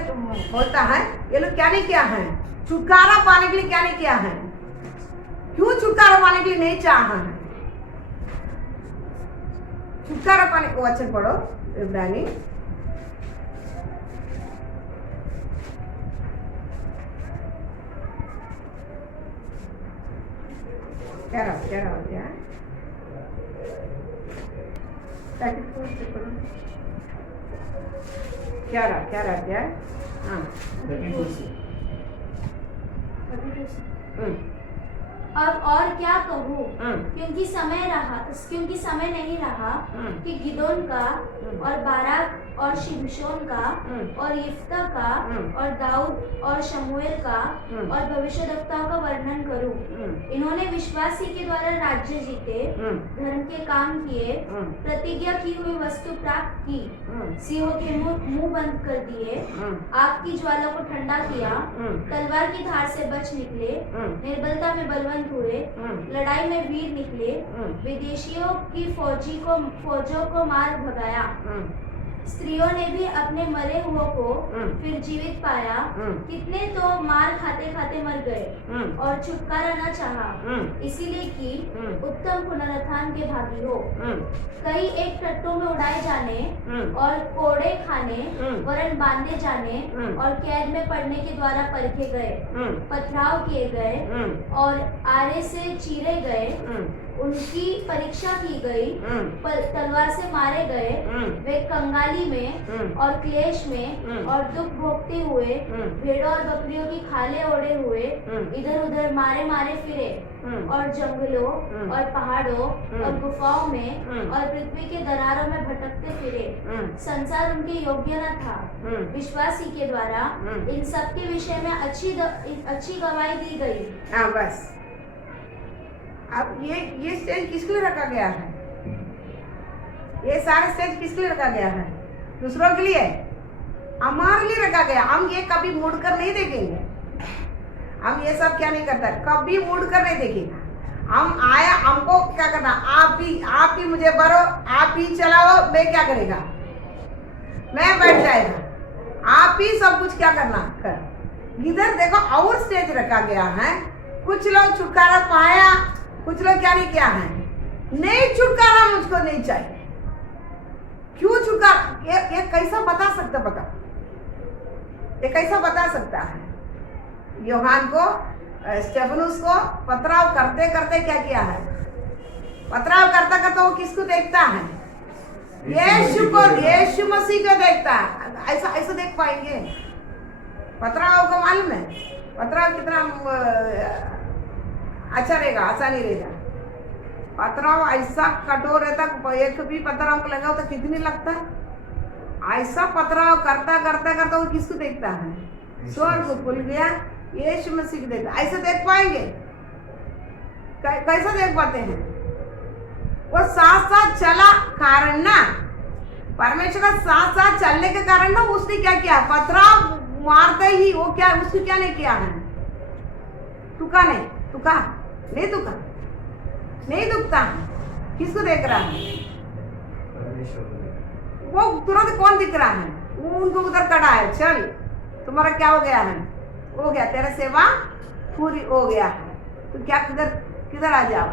बोलता है, ये लोग क्या नहीं किया है, छुटकारा पाने के लिए क्या नहीं किया है, क्यों छुटकारा पाने के लिए नहीं चाहा है, छुटकारा पाने को वचन पढ़ो इब्रानी क्या रहा हो गया, 34 से पढ़ो, क्या रहा, हाँ, अब और क्या कहूँ, क्योंकि समय नहीं रहा कि गिदोन का और बाराक और शिमशोन का और यिफ्ता का और दाऊद और शमूएल का और भविष्यद्वक्ताओं का वर्णन करूं। इन्होंने विश्वासी के द्वारा राज्य जीते, धर्म के काम किए, प्रतिज्ञा की हुई वस्तु प्राप्त की, सिंहों के मुंह बंद कर दिए, आग की ज्वाला को ठंडा किया, तलवार की धार से बच निकले, निर्बलता में बलवंत हुए, लड़ाई में वीर निकले, विदेशियों की फौजों को मार भगाया, स्त्रियों ने भी अपने मरे हुओं को फिर जीवित पाया, कितने तो मार खाते खाते मर गए और छुटकारा न चाहा, इसीलिए कि उत्तम पुनरुत्थान के भागी हो। कई एक ट्रट्टों में उड़ाए जाने और कोड़े खाने वरन बांधे जाने और कैद में पड़ने के द्वारा परखे गए, पथराव किए गए और आरे से चीरे गए, उनकी परीक्षा की गई, तलवार से मारे गए, वे कंगाली कंगाली में और क्लेश में और दुख भोगते हुए भेड़ों और बकरियों की खाले ओढ़े हुए इधर उधर मारे मारे फिरे और जंगलों और पहाड़ों और गुफाओं में और पृथ्वी के दरारों में भटकते फिरे। संसार उनके योग्य न था। विश्वासी के द्वारा इन सब के विषय में अच्छी गवाही दी गई। हाँ बस। अब ये स्टेज किसके लिए रखा गया है? ये सारे स्टेज किसके लिए रखा गया है? दूसरों के लिए, हमारे लिए रखा गया। हम ये कभी मुड़कर नहीं देखेंगे। हम ये सब क्या नहीं करता, कभी मुड़कर नहीं देखेगा। हम आया, हमको क्या करना, आप ही मुझे भरो, आप ही चलाओ, मैं क्या करेगा, मैं बैठ जाएगा, आप ही सब कुछ क्या करना कर। इधर देखो और स्टेज रखा गया है। कुछ लोग छुटकारा पाया, कुछ लोग क्या नहीं किया है, नहीं छुटकारा मुझको नहीं चाहिए। क्यों छुटकारा? ये कैसा बता सकता, बता, ये कैसा बता सकता है? यूहन्ना को, स्टेफनुस को पथराव करते करते क्या किया है? पथराव करता करता वो किसको देखता है? यीशु मसीह को देखता है। ऐसा देख पाएंगे? पथराव को मालूम है पथराव कितना अच्छा रहेगा, आसान नहीं रहेगा। पथराव ऐसा कठोर रहता, एक भी पथराव को लगाओ तो कितनी लगता है। ऐसा पथराव करता करता करता वो किसको देखता है? स्वर्ग को खुल गया, यीशु मसीह को देखता। ऐसा देख पाएंगे? कैसा देख पाते हैं? वो साथ साथ चला कारण ना, परमेश्वर का साथ साथ चलने के कारण ना उसने क्या किया, पथराव मारते ही वो क्या, उसको क्या नहीं किया है, तुका नहीं दुखता है। किसको देख रहा है? वो तुरंत कौन दिख रहा है? वो उनको उधर खड़ा है, चल तुम्हारा क्या हो गया है, हो गया, तेरा सेवा पूरी हो गया है, तो क्या किधर आ जाओ।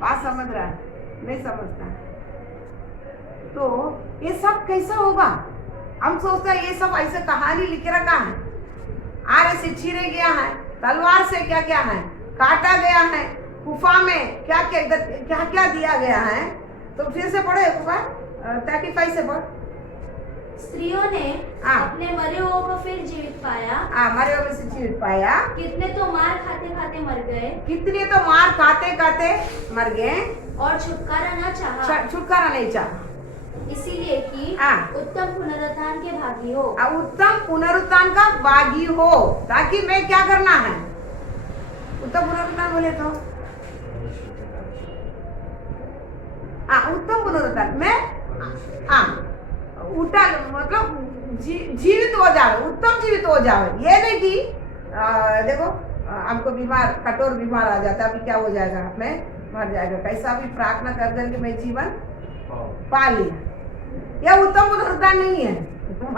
बात समझ रहा है? नहीं समझता। तो ये सब कैसा होगा? हम सोचते हैं ये सब ऐसे कहानी लिख रखा है, आरे से चीरे गया है, तलवार से क्या क्या है, काटा गया है, गुफा में क्या क्या दिया गया है। तो फिर से पढ़ो एक बार 35 से पढ़। स्त्रियों ने अपने मरे हुओं को फिर जीवित पाया। मरे हुए से जीवित पाया। कितने तो मार खाते खाते मर गए, कितने तो मार खाते खाते मर गए और छुटकारा न चाहा, छुटकारा नहीं चाहा, इसीलिए कि उत्तम पुनरुत्थान के भागी हो। उत्तम पुनरुत्थान का भागी हो, ताकि मैं क्या करना है? उत्तम पुनरुत्थान बोले तो उत्तम पुनरुत्थान में उठा, मतलब जीवित हो जाओ, उत्तम जीवित हो जाओ। ये नहीं कि देखो हमको बीमार, कठोर बीमार आ जाता, अभी क्या हो जाएगा, मैं मर जाएगा, कैसा भी प्रार्थना कर देंगे मैं जीवन पा लिया। यह उत्तम पुनरुत्थान नहीं है।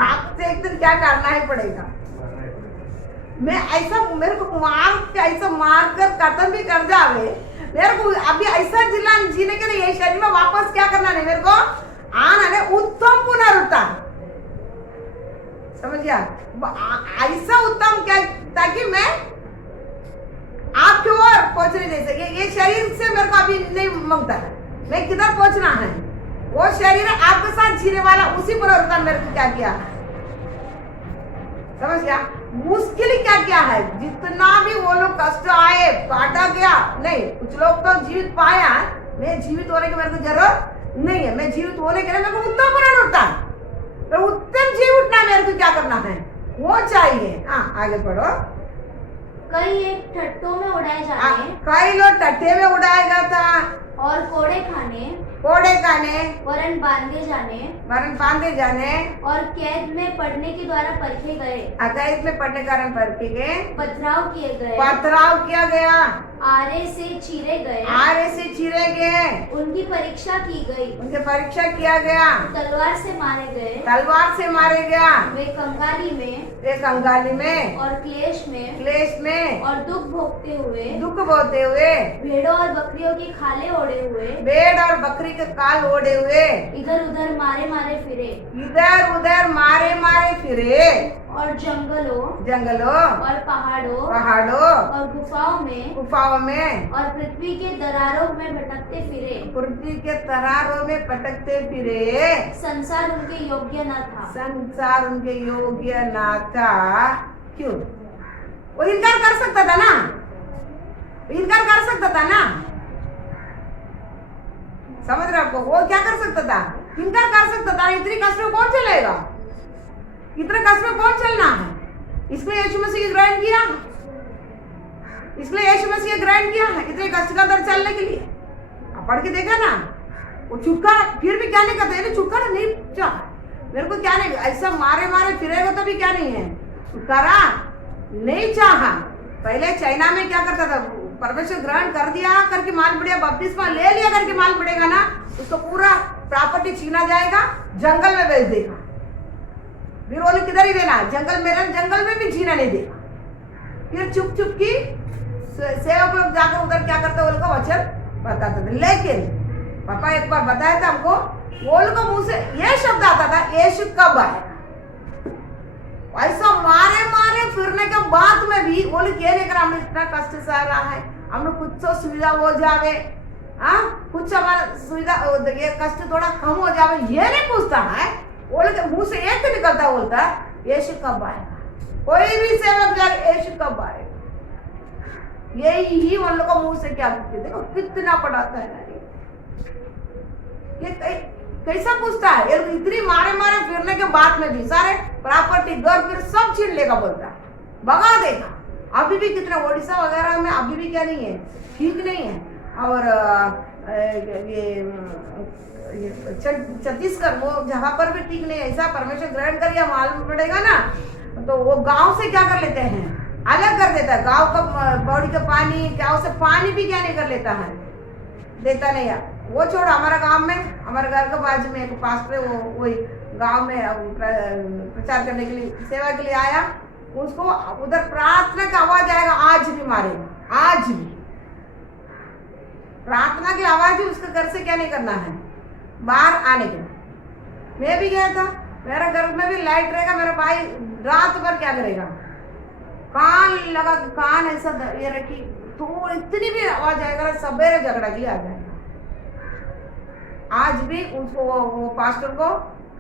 आपसे एक दिन क्या करना ही पड़ेगा। मैं ऐसा, मेरे को मार कर खत्म भी कर जावे, मेरे को अभी ऐसा जीने के लिए ये शरीर में वापस क्या करना नहीं, मेरे को आना है उत्तम पुनरुत्थान। समझ गया? ऐसा उत्तम क्या, ताकि मैं आपकी ओर पहुंचने दे सके। ये शरीर से मेरे को अभी नहीं मांगता है, मैं किधर पहुंचना है, वो शरीर आपके साथ जीने वाला उसी पुनरुत्थान मेरे को क्या किया, समझ गया? मुश्किल क्या है, जितना भी वो लोग कष्ट आए, काटा गया नहीं, कुछ लोग तो जीवित पाया। मैं जीवित होने की मेरे को जरूरत नहीं है, मैं जीवित होने के लिए मेरे को उत्तम पुनरुत्थान, तो उत्तम जीव उठना मेरे को क्या करना है, वो चाहिए। आगे पढ़ो। कई एक ठट्टों में उड़ाए जाने, कई लोग ठट्ठे में उड़ाएगा था, और कोड़े खाने, वरन बांधे जाने, और कैद में पड़ने के द्वारा परखे गए, कैद में पड़ने कारण परखे गए, पथराव किया गया, आरे से चीरे गए, उनकी परीक्षा की गई, परीक्षा किया गया, तलवार से मारे गया, वे कंगाली में और क्लेश में और दुख भोगते हुए भेड़ों और बकरियों की खाले ओढ़े हुए, भेड़ और बकरी के काल ओढ़े हुए इधर उधर मारे मारे फिरे, और जंगलों और पहाड़ों और गुफाओं में और पृथ्वी के दरारों में भटकते फिरे। पृथ्वी के तरारों में भटकते फिरे। संसार उनके योग्य न था। संसार उनके योग्य ना था। क्यों? वो इनकार कर सकता था ना, इनकार कर सकता था ना, समझ रहे आपको? वो क्या कर सकता था? इनकार कर सकता था। इतनी कष्ट में कौन चलेगा? इतने कष्ट में कौन चलना है? इसलिए यीशु मसीह ने ग्रहण किया, इसलिए यीशु मसीह ने ग्रहण किया है इतने कष्ट का अंदर चलने के लिए। आप पढ़ के देखा ना, वो छुटकारा फिर भी क्या नहीं करता, छुटकारा नहीं चाह, मेरे को क्या नहीं, ऐसा मारे मारे फिरेगा तो भी क्या नहीं है, छुटकारा नहीं चाहा। पहले चाइना में क्या करता था, परमेश्वर ग्रहण कर दिया करके माल बढ़िया, बपतिस्मा ले लिया करके माल बढ़ेगा ना, उसको पूरा प्रॉपर्टी छीना जाएगा, जंगल में बेच देगा। फिर वो किधर ही देना, जंगल में, जंगल में भी छीना नहीं देगा। फिर चुप चुप की सेवक लोग जाकर उधर क्या करते, वो लोग को वचन बताते थे। लेकिन पापा एक बार बताया था हमको, वो लोग मुंह से ये शब्द आता था, यीशु कब आएगा। ऐसा मारे मारे फिरने के बाद में भी वो लोग ये नहीं कर, हमने इतना कष्ट सह रहा है, हमने कुछ तो सुविधा हो जावे, कुछ हमारा सुविधा, ये कष्ट थोड़ा कम हो जावे, ये नहीं पूछता है। वो लोग मुंह से एक निकलता, बोलता यीशु कब आएगा। कोई भी सेवक जाए, यीशु कब आएगा, यही ही उन लोग को मुंह से क्या पूछते। देखो कितना पढ़ाता है, ये कैसा पूछता है। ये इतनी मारे मारे फिरने के बाद में भी सारे प्रॉपर्टी घर फिर सब छीन लेगा, बोलता है भगा देगा। अभी भी कितना ओडिशा वगैरह में अभी भी क्या नहीं है, ठीक नहीं है। और ये छत्तीसगढ़ वो जहाँ पर भी ठीक नहीं है, ऐसा परमेश्वर ग्रहण कर या मालूम पड़ेगा ना, तो वो गांव से क्या कर लेते हैं, अलग कर देता है। गांव का बॉडी का पानी, गांव से पानी भी क्या नहीं कर लेता है, देता नहीं है। वो छोड़, हमारा गांव में, हमारे घर के बाजू में एक पास्टर है, वो वही गांव में प्रचार करने के लिए, सेवा के लिए आया, उसको उधर प्रार्थना का आवाज आएगा, आज भी मारेगा, आज भी प्रार्थना की आवाज ही उसके घर से क्या नहीं करना है, बाहर आने के। मैं भी गया था, मेरा घर में भी लाइट रहेगा, मेरा भाई रात भर क्या करेगा, कान लगा, कान ऐसा ये रखी, तो इतनी भी आवाज आएगा, सवेरे झगड़ा के लिए आ जाएगा। आज भी उसको वो पास्टर को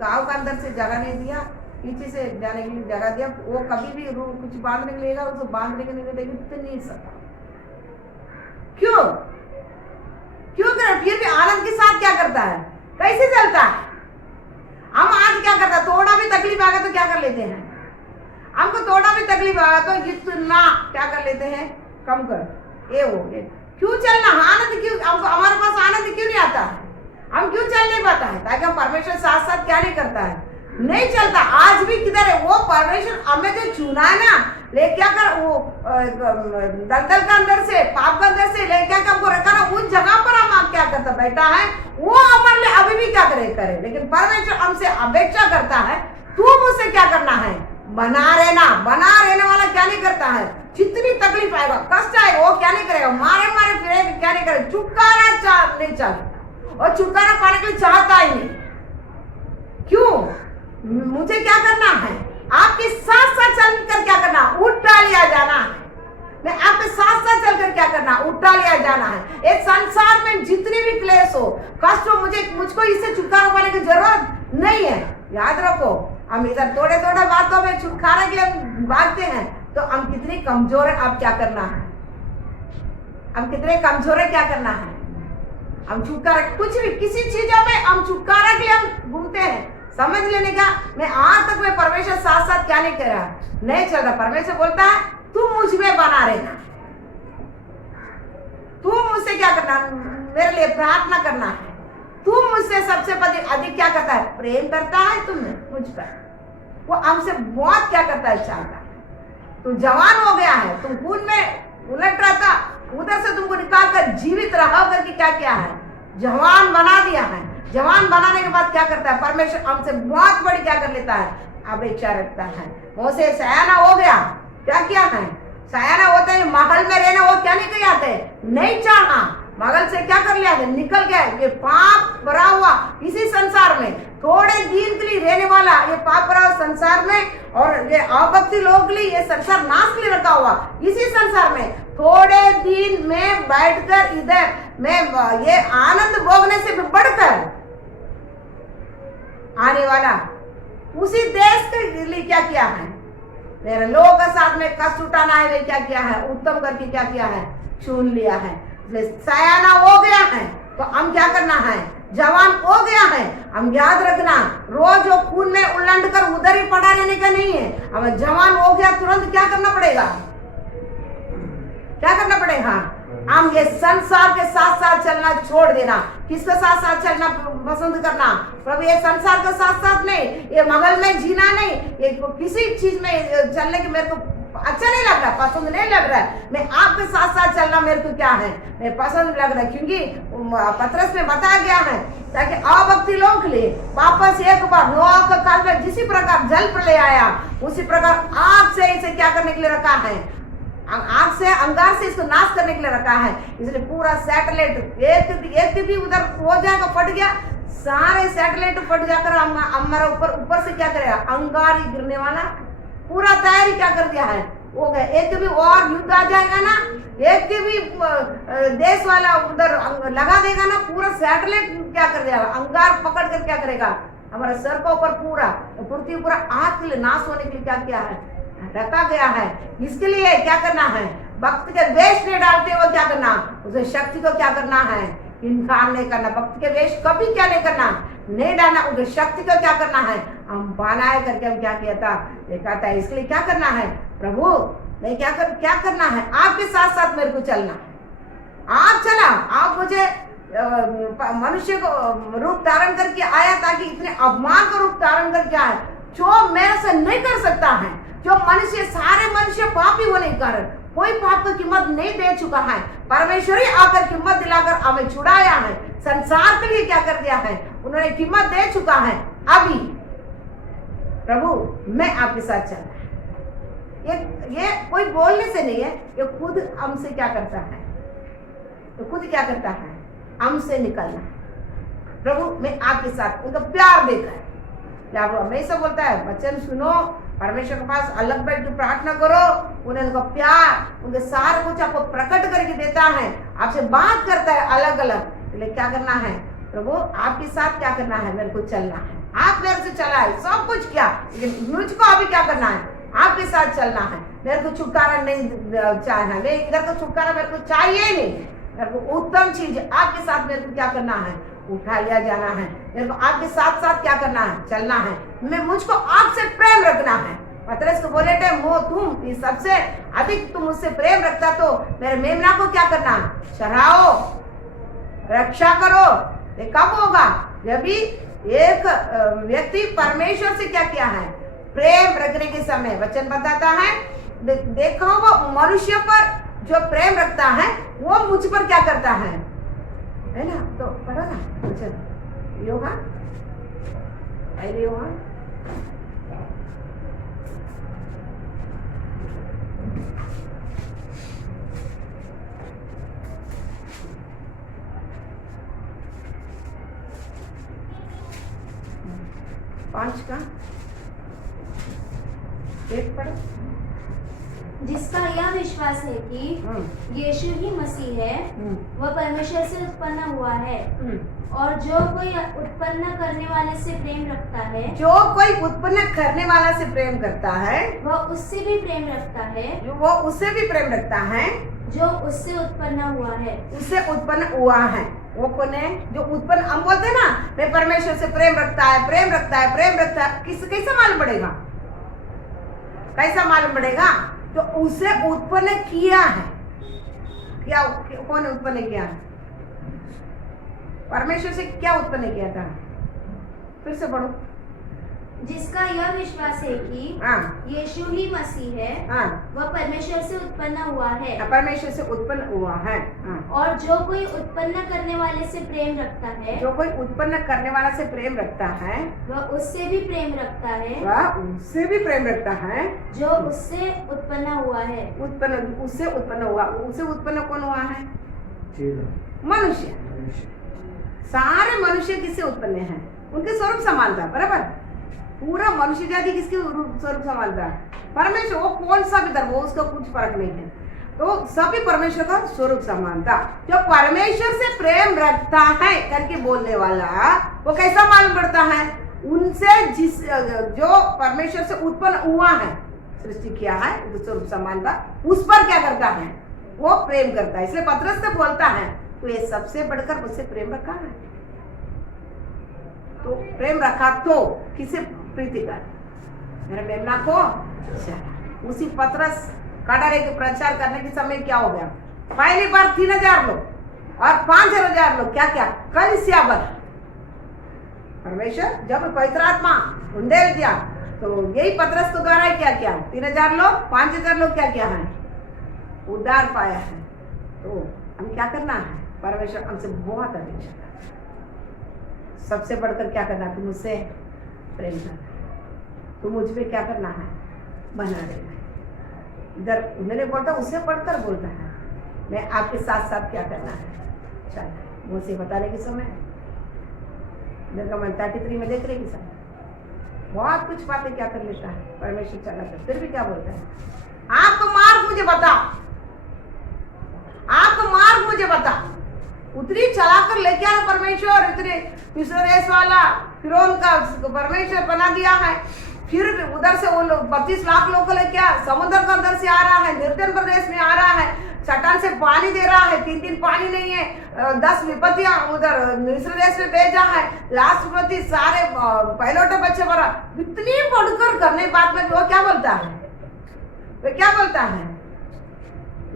गांव के अंदर से जगह नहीं दिया, पीछे से जाने के लिए जगह दिया। वो कभी भी कुछ बांधने के लिए, उसको बांधने के लिए देगी, इतनी सता। क्यों क्यों कर, फिर भी आनंद के साथ क्या करता है, कैसे चलता है। हम आज क्या करता है, थोड़ा भी तकलीफ आ गया तो क्या कर लेते हैं, हमको थोड़ा भी तकलीफ आ गया तो इतना क्या कर लेते हैं, कम कर, ये हो गए। क्यों चलना, आनंद क्यों, हमको हमारे पास आनंद क्यों नहीं आता है, हम क्यों चल नहीं पाता है, ताकि हम परमेश्वर साथ साथ क्या नहीं करता है, नहीं चलता। आज भी किधर है वो परमेश्वर, हमें जो चुना है ना, ले क्या कर, वो दलदल का अंदर से, पाप का अंदर से ले क्या हमको रखा ना, उस जगह पर हम क्या करता बैठा है, वो हमारे लिए अभी भी क्या करे। लेकिन परमेश्वर हमसे अपेक्षा करता है, तू मुझसे क्या करना है, बना रहने वाला क्या नहीं करता है। जितनी तकलीफ आएगा, कष्ट आएगा, वो क्या नहीं करेगा, मारे मारे फिरेगा, क्या नहीं करेगा, छुटकारा नहीं चाहेगा, और छुटकारा पाने के लिए चाहता ही नहीं। क्यों, मुझे क्या करना है, आपके साथ साथ चलकर क्या करना, उठा लिया जाना है। मैं आपके साथ साथ चलकर क्या करना, उठा लिया जाना है। इस संसार में जितनी भी क्लेश हो, कष्ट हो, मुझको इससे छुटकारा पाने की जरूरत नहीं है। याद रखो, हम इधर थोड़े थोड़े बातों में छुटकारा के लिए भागते हैं, तो हम कितनी कमजोर है। अब क्या करना है, हम कितने कमजोर है, क्या करना है, हम छुटकारा, कुछ भी किसी चीजों में हम छुटकारा के लिए हम घूमते हैं। समझ लेने का, मैं आज तक मैं परमेश्वर साथ साथ क्या नहीं कर रहा, नहीं चल रहा। परमेश्वर बोलता है, तू मुझ में बना रहना, तू मुझसे क्या करना, मेरे लिए प्रार्थना करना है। तू मुझसे सबसे अधिक क्या करता है, प्रेम करता है तुमने मुझ पर, वो हमसे बहुत क्या करता है, चाहता है। तू जवान हो गया है, तुम खून में उलट रहा था, उधर से तुमको निकाल कर जीवित रहा करके क्या किया है, जवान बना दिया है। जवान बनाने के बाद क्या करता है, परमेश्वर हमसे बहुत बड़ी क्या कर लेता है, अपेक्षा रखता है। मोसे सयाना हो गया, क्या किया है, सयाना होता है महल में रहना, वो क्या नहीं किया थे, नहीं चाहा, मगल से क्या कर लिया, निकल गया। ये पाप भरा हुआ इसी संसार में थोड़े दिन के लिए रहने वाला ये पाप भरा हुआ संसार में, और ये अभक्ति लोगों के लिए ये संसार नाश के लिए रखा हुआ इसी संसार में थोड़े दिन में बैठकर इधर में ये आनंद भोगने से भी बढ़कर आने वाला उसी देश के लिए क्या किया है, मेरे लोगों के साथ में कष्ट उठाना है, वे क्या किया है, उत्तम करके क्या किया है, चुन लिया है। सयाना हो गया है तो हम क्या करना है, जवान हो गया है, हम याद रखना रोज वो खून में उलट कर उधर ही पड़ा रहने का नहीं है। हमें जवान हो गया तुरंत क्या करना पड़ेगा, क्या करना पड़ेगा, हम ये संसार के साथ साथ चलना छोड़ देना। किसके साथ साथ चलना पसंद करना, प्रभु ये संसार के साथ साथ नहीं, ये मगल में जीना नहीं, ये किसी चीज में चलने के मेरे को अच्छा नहीं लग रहा, पसंद नहीं लग रहा है। मैं आपके साथ साथ चलना मेरे को क्या है, मैं पसंद लग रहा है, क्योंकि पत्रस में बताया गया है ताकि अभक्ति लोगों के लिए वापस एक बार नोआ के काल में जिसी प्रकार जल प्रलय आया उसी प्रकार आग से इसे क्या करने के लिए रखा है, आग से अंगार से इसको नाश करने के लिए रखा है। इसलिए पूरा सैटेलाइट एक भी उधर हो जाएगा, फट गया, सारे सैटेलाइट फट जाकर हमारा ऊपर से क्या करेगा, अंगार ही गिरने वाला, पूरा तैयारी क्या कर दिया है हो गया। एक भी और युद्ध आ जाएगा ना, एक भी देश वाला उधर लगा देगा ना, पूरा सैटेलाइट क्या कर देगा, अंगार पकड़ कर क्या करेगा, हमारा सर के ऊपर पूरा पृथ्वी पूरा आग के लिए नाश होने के लिए क्या किया है, रखा गया है। इसके लिए क्या करना है, भक्त के वेश नहीं डालते हुए क्या करना, उसे शक्ति को क्या करना है, इनकार नहीं करना। भक्त के वेश कभी क्या नहीं करना, नहीं डालना, उसे शक्ति को क्या करना है, हम बनाए करके हम क्या किया था, देखा था। इसलिए क्या करना है, प्रभु नहीं क्या करना है, आपके साथ साथ मेरे को चलना है। आप चला, आप मुझे मनुष्य को रूप धारण करके आया ताकि इतने अपमान का रूप धारण करके आया जो मेरे से नहीं कर सकता है। जो मनुष्य सारे मनुष्य पापी होने के कारण कोई पाप की कीमत नहीं दे चुका है, परमेश्वर ही आकर कीमत दिलाकर हमें छुड़ाया है, संसार के लिए क्या कर दिया है, उन्होंने कीमत दे चुका है। अभी प्रभु मैं आपके साथ चल रहा है, ये कोई बोलने से नहीं है, ये खुद हमसे क्या करता है, तो खुद क्या करता है, हमसे निकलना है। प्रभु मैं आपके साथ, उनका प्यार देकर हमेशा बोलता है वचन सुनो, परमेश्वर के पास अलग बैठ के प्रार्थना करो, उन्हें उनका प्यार उनके सारे कुछ आपको प्रकट करके देता है, आपसे बात करता है अलग अलग। इसलिए क्या करना है, प्रभु आपके साथ क्या करना है, मेरे को चलना है। आप मेरे से चला है सब कुछ किया, लेकिन मुझको अभी क्या करना है, आपके साथ चलना है। मेरे को छुटकारा नहीं चाहना, मैं इधर का छुटकारा मेरे को चाहिए ही नहीं, मेरे को उत्तम चीज आपके साथ मेरे को क्या करना है, उठा लिया जाना है। मेरे को आपके साथ साथ क्या करना है, चलना है। मैं मुझको आपसे प्रेम रखना है। पतरस को बोले थे मो तुम सबसे अधिक तुम मुझसे प्रेम रखता तो मेरे मेमना को क्या करना, चढ़ाओ, रक्षा करो। ये कब होगा, जब भी एक व्यक्ति परमेश्वर से क्या किया है, प्रेम रखने के समय। वचन बताता है देखो वो मनुष्य पर जो प्रेम रखता है वो मुझ पर क्या करता है ना। तो पढ़ो ना वचन, योगा पहले योगा पांच का एक पढ़ो। जिसका यह विश्वास है कि यीशु ही मसीह है, वह परमेश्वर से उत्पन्न हुआ है, और जो कोई उत्पन्न करने वाले से प्रेम रखता है, जो कोई उत्पन्न करने वाला से प्रेम करता है, वह उससे भी प्रेम रखता है, वो उससे भी प्रेम रखता है जो उससे उत्पन्न हुआ है। उससे उत्पन्न हुआ है। वो कौन है, जो उत्पन्न, हम बोलते हैं ना मैं परमेश्वर से प्रेम रखता है, प्रेम रखता है, प्रेम रखता है, कैसा मालूम पड़ेगा, कैसा मालूम पड़ेगा, जो उसे उत्पन्न किया है। क्या कौन उत्पन्न किया है, परमेश्वर से क्या उत्पन्न किया था, फिर से पढ़ो। जिसका यह विश्वास है कि यीशु ही मसीह है, वह परमेश्वर से उत्पन्न हुआ है, परमेश्वर से उत्पन्न हुआ है। और जो कोई उत्पन्न करने वाले से प्रेम रखता है, जो कोई उत्पन्न करने वाला से प्रेम रखता है, वह उससे भी प्रेम रखता है, वह उससे भी प्रेम रखता है जो उससे उत्पन्न हुआ है। उत्पन्न, उससे उत्पन्न हुआ, उससे उत्पन्न कौन हुआ है, मनुष्य। सारे मनुष्य किससे उत्पन्न हैं? उनके स्वरूप समानता, बराबर। पूरा मनुष्य जाति किसके स्वरूप समानता? परमेश्वर। वो कौन सा भी धर्म हो, उसका कुछ फर्क नहीं है। तो सभी परमेश्वर का स्वरूप समानता। जो परमेश्वर से प्रेम रखता है करके बोलने वाला, वो कैसा मालूम पड़ता है? उनसे जो परमेश्वर से उत्पन्न हुआ है, सृष्टि किया है, स्वरूप समानता, उस पर क्या करता है? वो प्रेम करता है। इसलिए पतरस से बोलता है तो ये सबसे बढ़कर मुझसे प्रेम रखा है। तो प्रेम रखा तो किसे प्रीति कर? मेरे मेमना को। उसी पतरस कड़ारे के प्रचार करने के समय क्या हो गया? पहली बार 3000 लोग और 5000 लोग क्या क्या कलीसिया बना। परमेश्वर जब पवित्र आत्मा उंडेल दिया तो यही पतरस के द्वारा क्या किया? 3000 लोग 5000 लोग क्या किया है? उद्धार पाया है। तो हम क्या करना है? परमेश्वर हमसे बहुत अपेक्षा करता है। सबसे बढ़कर क्या करना? तुम मुझसे प्रेम करना है, तुम मुझ पे क्या करना है? बना रहना है। इधर उन्होंने बोलता, उससे पढ़कर बोलता है मैं आपके साथ साथ क्या करना है? चल मुझसे बताने के समय निर्गमन 33 में देख रहे कि सब बहुत कुछ बातें क्या कर लेता है परमेश्वर चला कर। फिर भी क्या बोलता है? आपको मार्ग मुझे बता, आपको मार्ग मुझे बता। उतनी चलाकर लेके आया परमेश्वर। इतने मिस्र देश वाला फिरौन का परमेश्वर बना दिया है। फिर भी उधर से वो लोग 32 लाख लोग को लेके आया। समुद्र के अंदर से आ रहा है, निर्जन प्रदेश में आ रहा है, चट्टान से पानी दे रहा है, 3 दिन पानी नहीं है। 10 विपत्तियां उधर मिस्र देश में भेजा है। लास्ट विपत्ति सारे पहलौटे बच्चे मरा। इतनी बढ़कर करने बाद में वो क्या बोलता है? वो क्या बोलता है?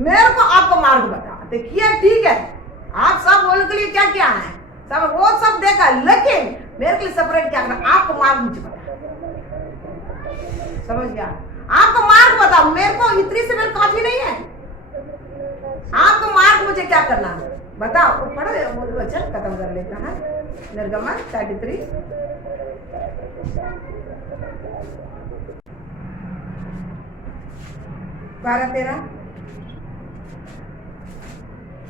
मेरे को आपको मार्ग बता। देखिए ठीक है, आप सब बोल के लिए क्या क्या है, सब वो सब देखा, लेकिन मेरे के लिए सेपरेट क्या करना? आपको मार्ग मुझे बता। समझ गया? आपको मार्ग बताओ। मेरे को इतनी से मेरे काफी नहीं है। आपको मार्ग मुझे क्या करना बताओ। तो पढ़ो वो वचन खत्म कर लेता है। निर्गमन 33 12-13।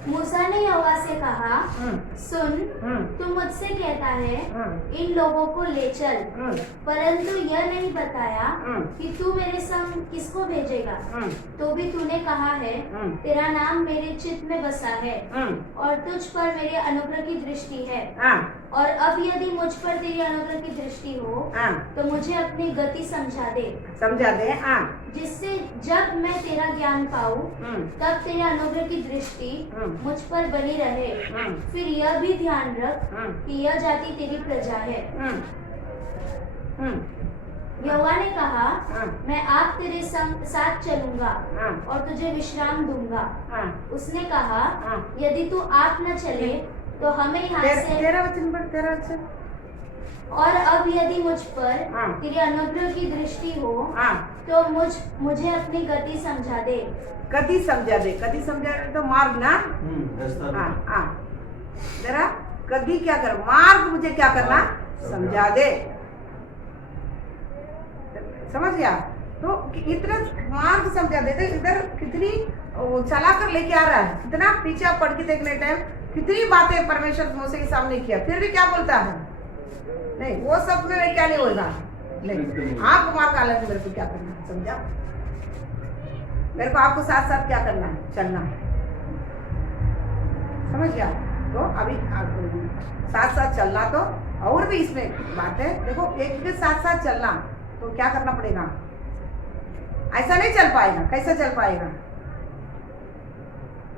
मूसा ने यहोवा से कहा, सुन, तू मुझसे कहता है इन लोगों को ले चल, परंतु यह नहीं बताया कि तू मेरे संग किसको भेजेगा। तो भी तूने कहा है तेरा नाम मेरे चित्त में बसा है और तुझ पर मेरे अनुग्रह की दृष्टि है। और अब यदि मुझ पर तेरी अनुग्रह की दृष्टि हो तो मुझे अपनी गति समझा दे, जिससे जब मैं तेरा ज्ञान पाऊं तब तेरे अनुग्रह की दृष्टि मुझ पर बनी रहे। फिर यह भी ध्यान रख कि यह जाति तेरी प्रजा है। यहोवा ने कहा, मैं आप तेरे संग साथ चलूंगा और तुझे विश्राम दूंगा। उसने कहा, यदि तू आप न चले तो हमें यहाँ से। 13 वचन पर 13 वचन। और अब यदि मुझ पर तेरी अनुग्रह की दृष्टि हो तो मुझे अपनी गति समझा दे। गति समझा दे। गति समझा दे तो मार्ग ना। जरा गति क्या कर? मार्ग मुझे क्या करना? समझा दे। समझ गया? तो इतना मार्ग समझा दे। तो इधर कितनी चला कर लेके आ रहा है, कितना पीछे आप पढ़ के देखने टाइम कितनी बातें परमेश्वर मूसा के सामने किया। फिर भी क्या बोलता है? नहीं, वो सब में क्या नहीं होगा। नहीं, आपको मार्ग अलग मेरे को क्या करना है? समझा? मेरे को आपको साथ साथ क्या करना है? चलना है। समझ गया? तो अभी साथ साथ चलना। तो और भी इसमें बात है। देखो, एक के साथ साथ चलना तो क्या करना पड़ेगा? ऐसा नहीं चल पाएगा। कैसे चल पाएगा?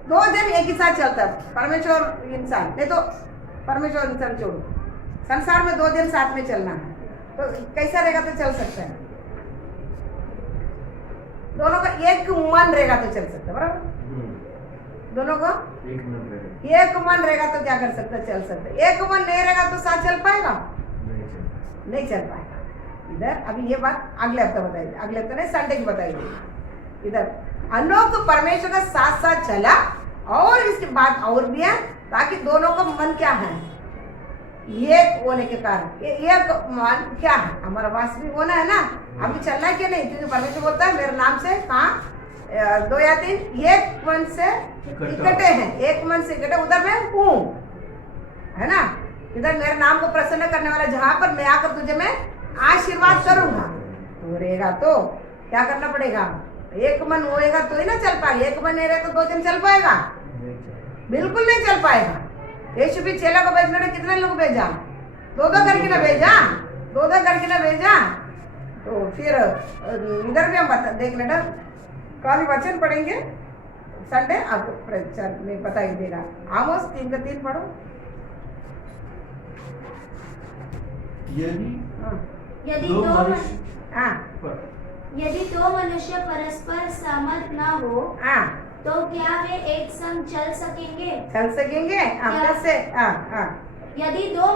2 जन एक ही साथ चलता है, परमेश्वर इंसान। नहीं तो परमेश्वर इंसान छोड़ो, संसार में 2 जन साथ में चलना है तो कैसा रहेगा? तो चल सकता है। दोनों का एक मन रहेगा तो चल सकता है, बराबर। दोनों को एक मन रहेगा तो क्या कर सकता है? चल सकता है। एक मन नहीं रहेगा तो साथ चल पाएगा? नहीं चल पाएगा। इधर अभी ये बात अगले हफ्ते बताई, अगले हफ्ते नहीं, संडे की बताई गई। इधर अनोख परमेश्वर का साथ साथ चला। और इसके बाद और भी है, ताकि दोनों का मन क्या है? एक होने के कारण। एक मन क्या है? हमारा वास्तविक होना है ना। अभी चलना है कि नहीं? क्योंकि परमेश्वर बोलता है मेरे नाम से कहाँ दो या तीन एक मन से इकट्ठे हैं, एक मन से इकट्ठे, उधर मैं हूँ, है ना। इधर मेरे नाम को प्रसन्न करने वाला जहाँ पर मैं आकर तुझे मैं आशीर्वाद करूंगा, तो रहेगा तो क्या करना पड़ेगा, एक मन होएगा तो ही ना चल पाएगा। एक मन नहीं रहे तो दो दिन चल पाएगा, बिल्कुल नहीं चल पाएगा। यीशु भी चेला को भेजने ने कितने लोग भेजा, दो करके ना भेजा, दो करके ना भेजा। तो फिर इधर भी हम देख लेना, कल वचन पढ़ेंगे संडे, आपको प्रचार में बताई देगा। आमोस 3:3 पढ़ो। यदि दो दो मनुष्य हाँ यदि दो मनुष्य परस्पर सहमत न हो हाँ तो क्या वे एक संग चल सकेंगे? चल सकेंगे। कैसे? यदि दो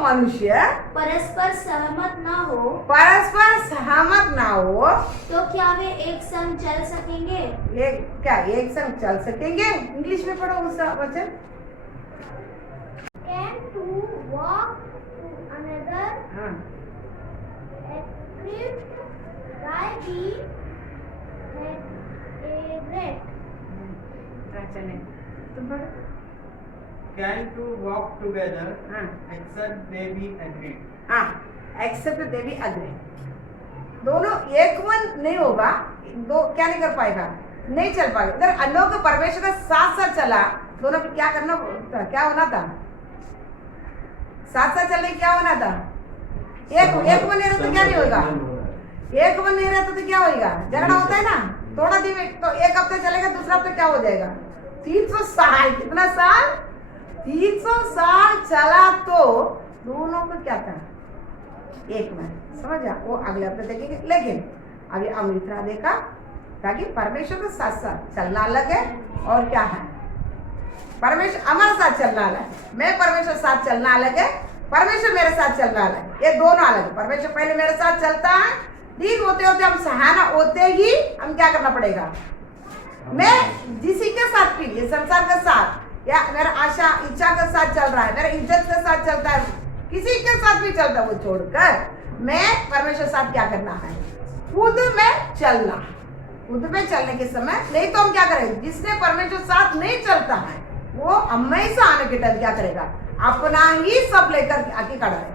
मनुष्य परस्पर सहमत न हो परस्पर सहमत ना हो तो क्या वे एक संग चल सकेंगे? एक संग चल सकेंगे। इंग्लिश में पढ़ो उसका वचन। Can two walk to another हाँ except by the agreement? चले तुम पढ़ो। Can two walk together हाँ except they be agreed? हाँ एक्सेप्ट देवी अग्रे, दोनों एक मन नहीं होगा, दो क्या नहीं कर पाएगा, नहीं चल पाएगा। इधर अन्यों को परमेश्वर का साथ साथ चला, दोनों को क्या करना था, क्या होना था, साथ साथ चलने क्या होना था, एक मन नहीं रहता तो क्या नहीं होगा, एक मन नहीं रहता तो क्या होगा, झगड़ा होता है ना। थोड़ा दिन तो एक हफ्ते चलेगा, दूसरा हफ्ते क्या हो जाएगा, 300 साल, कितना साल, 300 साल चला तो दोनों को क्या था, एक मन। समझा? वो अगले हफ्ते देखेंगे। लेकिन अभी अमृता देखा ताकि परमेश्वर के साथ साथ चलना अलग है, और क्या है, परमेश्वर हमारे साथ चलना अलग है, मैं परमेश्वर साथ चलना अलग है, परमेश्वर मेरे साथ चलना अलग है, ये दोनों अलग है। परमेश्वर पहले मेरे साथ चलता है, दिन होते होते हम सहाना होते ही हम क्या करना पड़ेगा, मैं जिसी के साथ भी, ये संसार के साथ या मेरा आशा इच्छा के साथ चल रहा है, मेरा इज्जत के साथ चलता है, किसी के साथ भी चलता है, वो छोड़कर मैं परमेश्वर साथ क्या करना है, खुद में चलना। खुद में चलने के समय नहीं तो हम क्या करेंगे, जिसने परमेश्वर साथ नहीं चलता है वो हमेशा आने के टाइम क्या करेगा, अपना ही सब लेकर आके खड़ा है,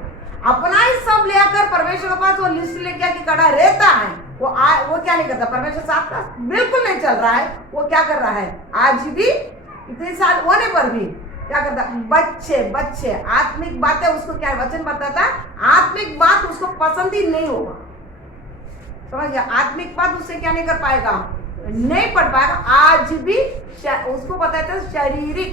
अपना ही सब लेकर परमेश्वर के पास वो लिस्ट लेके आके खड़ा रहता है। वो क्या नहीं करता, परमेश्वर साथ का बिल्कुल नहीं चल रहा है, वो क्या कर रहा है, आज भी इतने साल होने पर भी क्या करता, बच्चे आत्मिक बातें उसको क्या वचन बताता, आत्मिक बात उसको पसंद ही नहीं होगा। समझ गया? आत्मिक बात उससे क्या नहीं कर पाएगा, नहीं पढ़ पाएगा। आज भी उसको बताता है शारीरिक,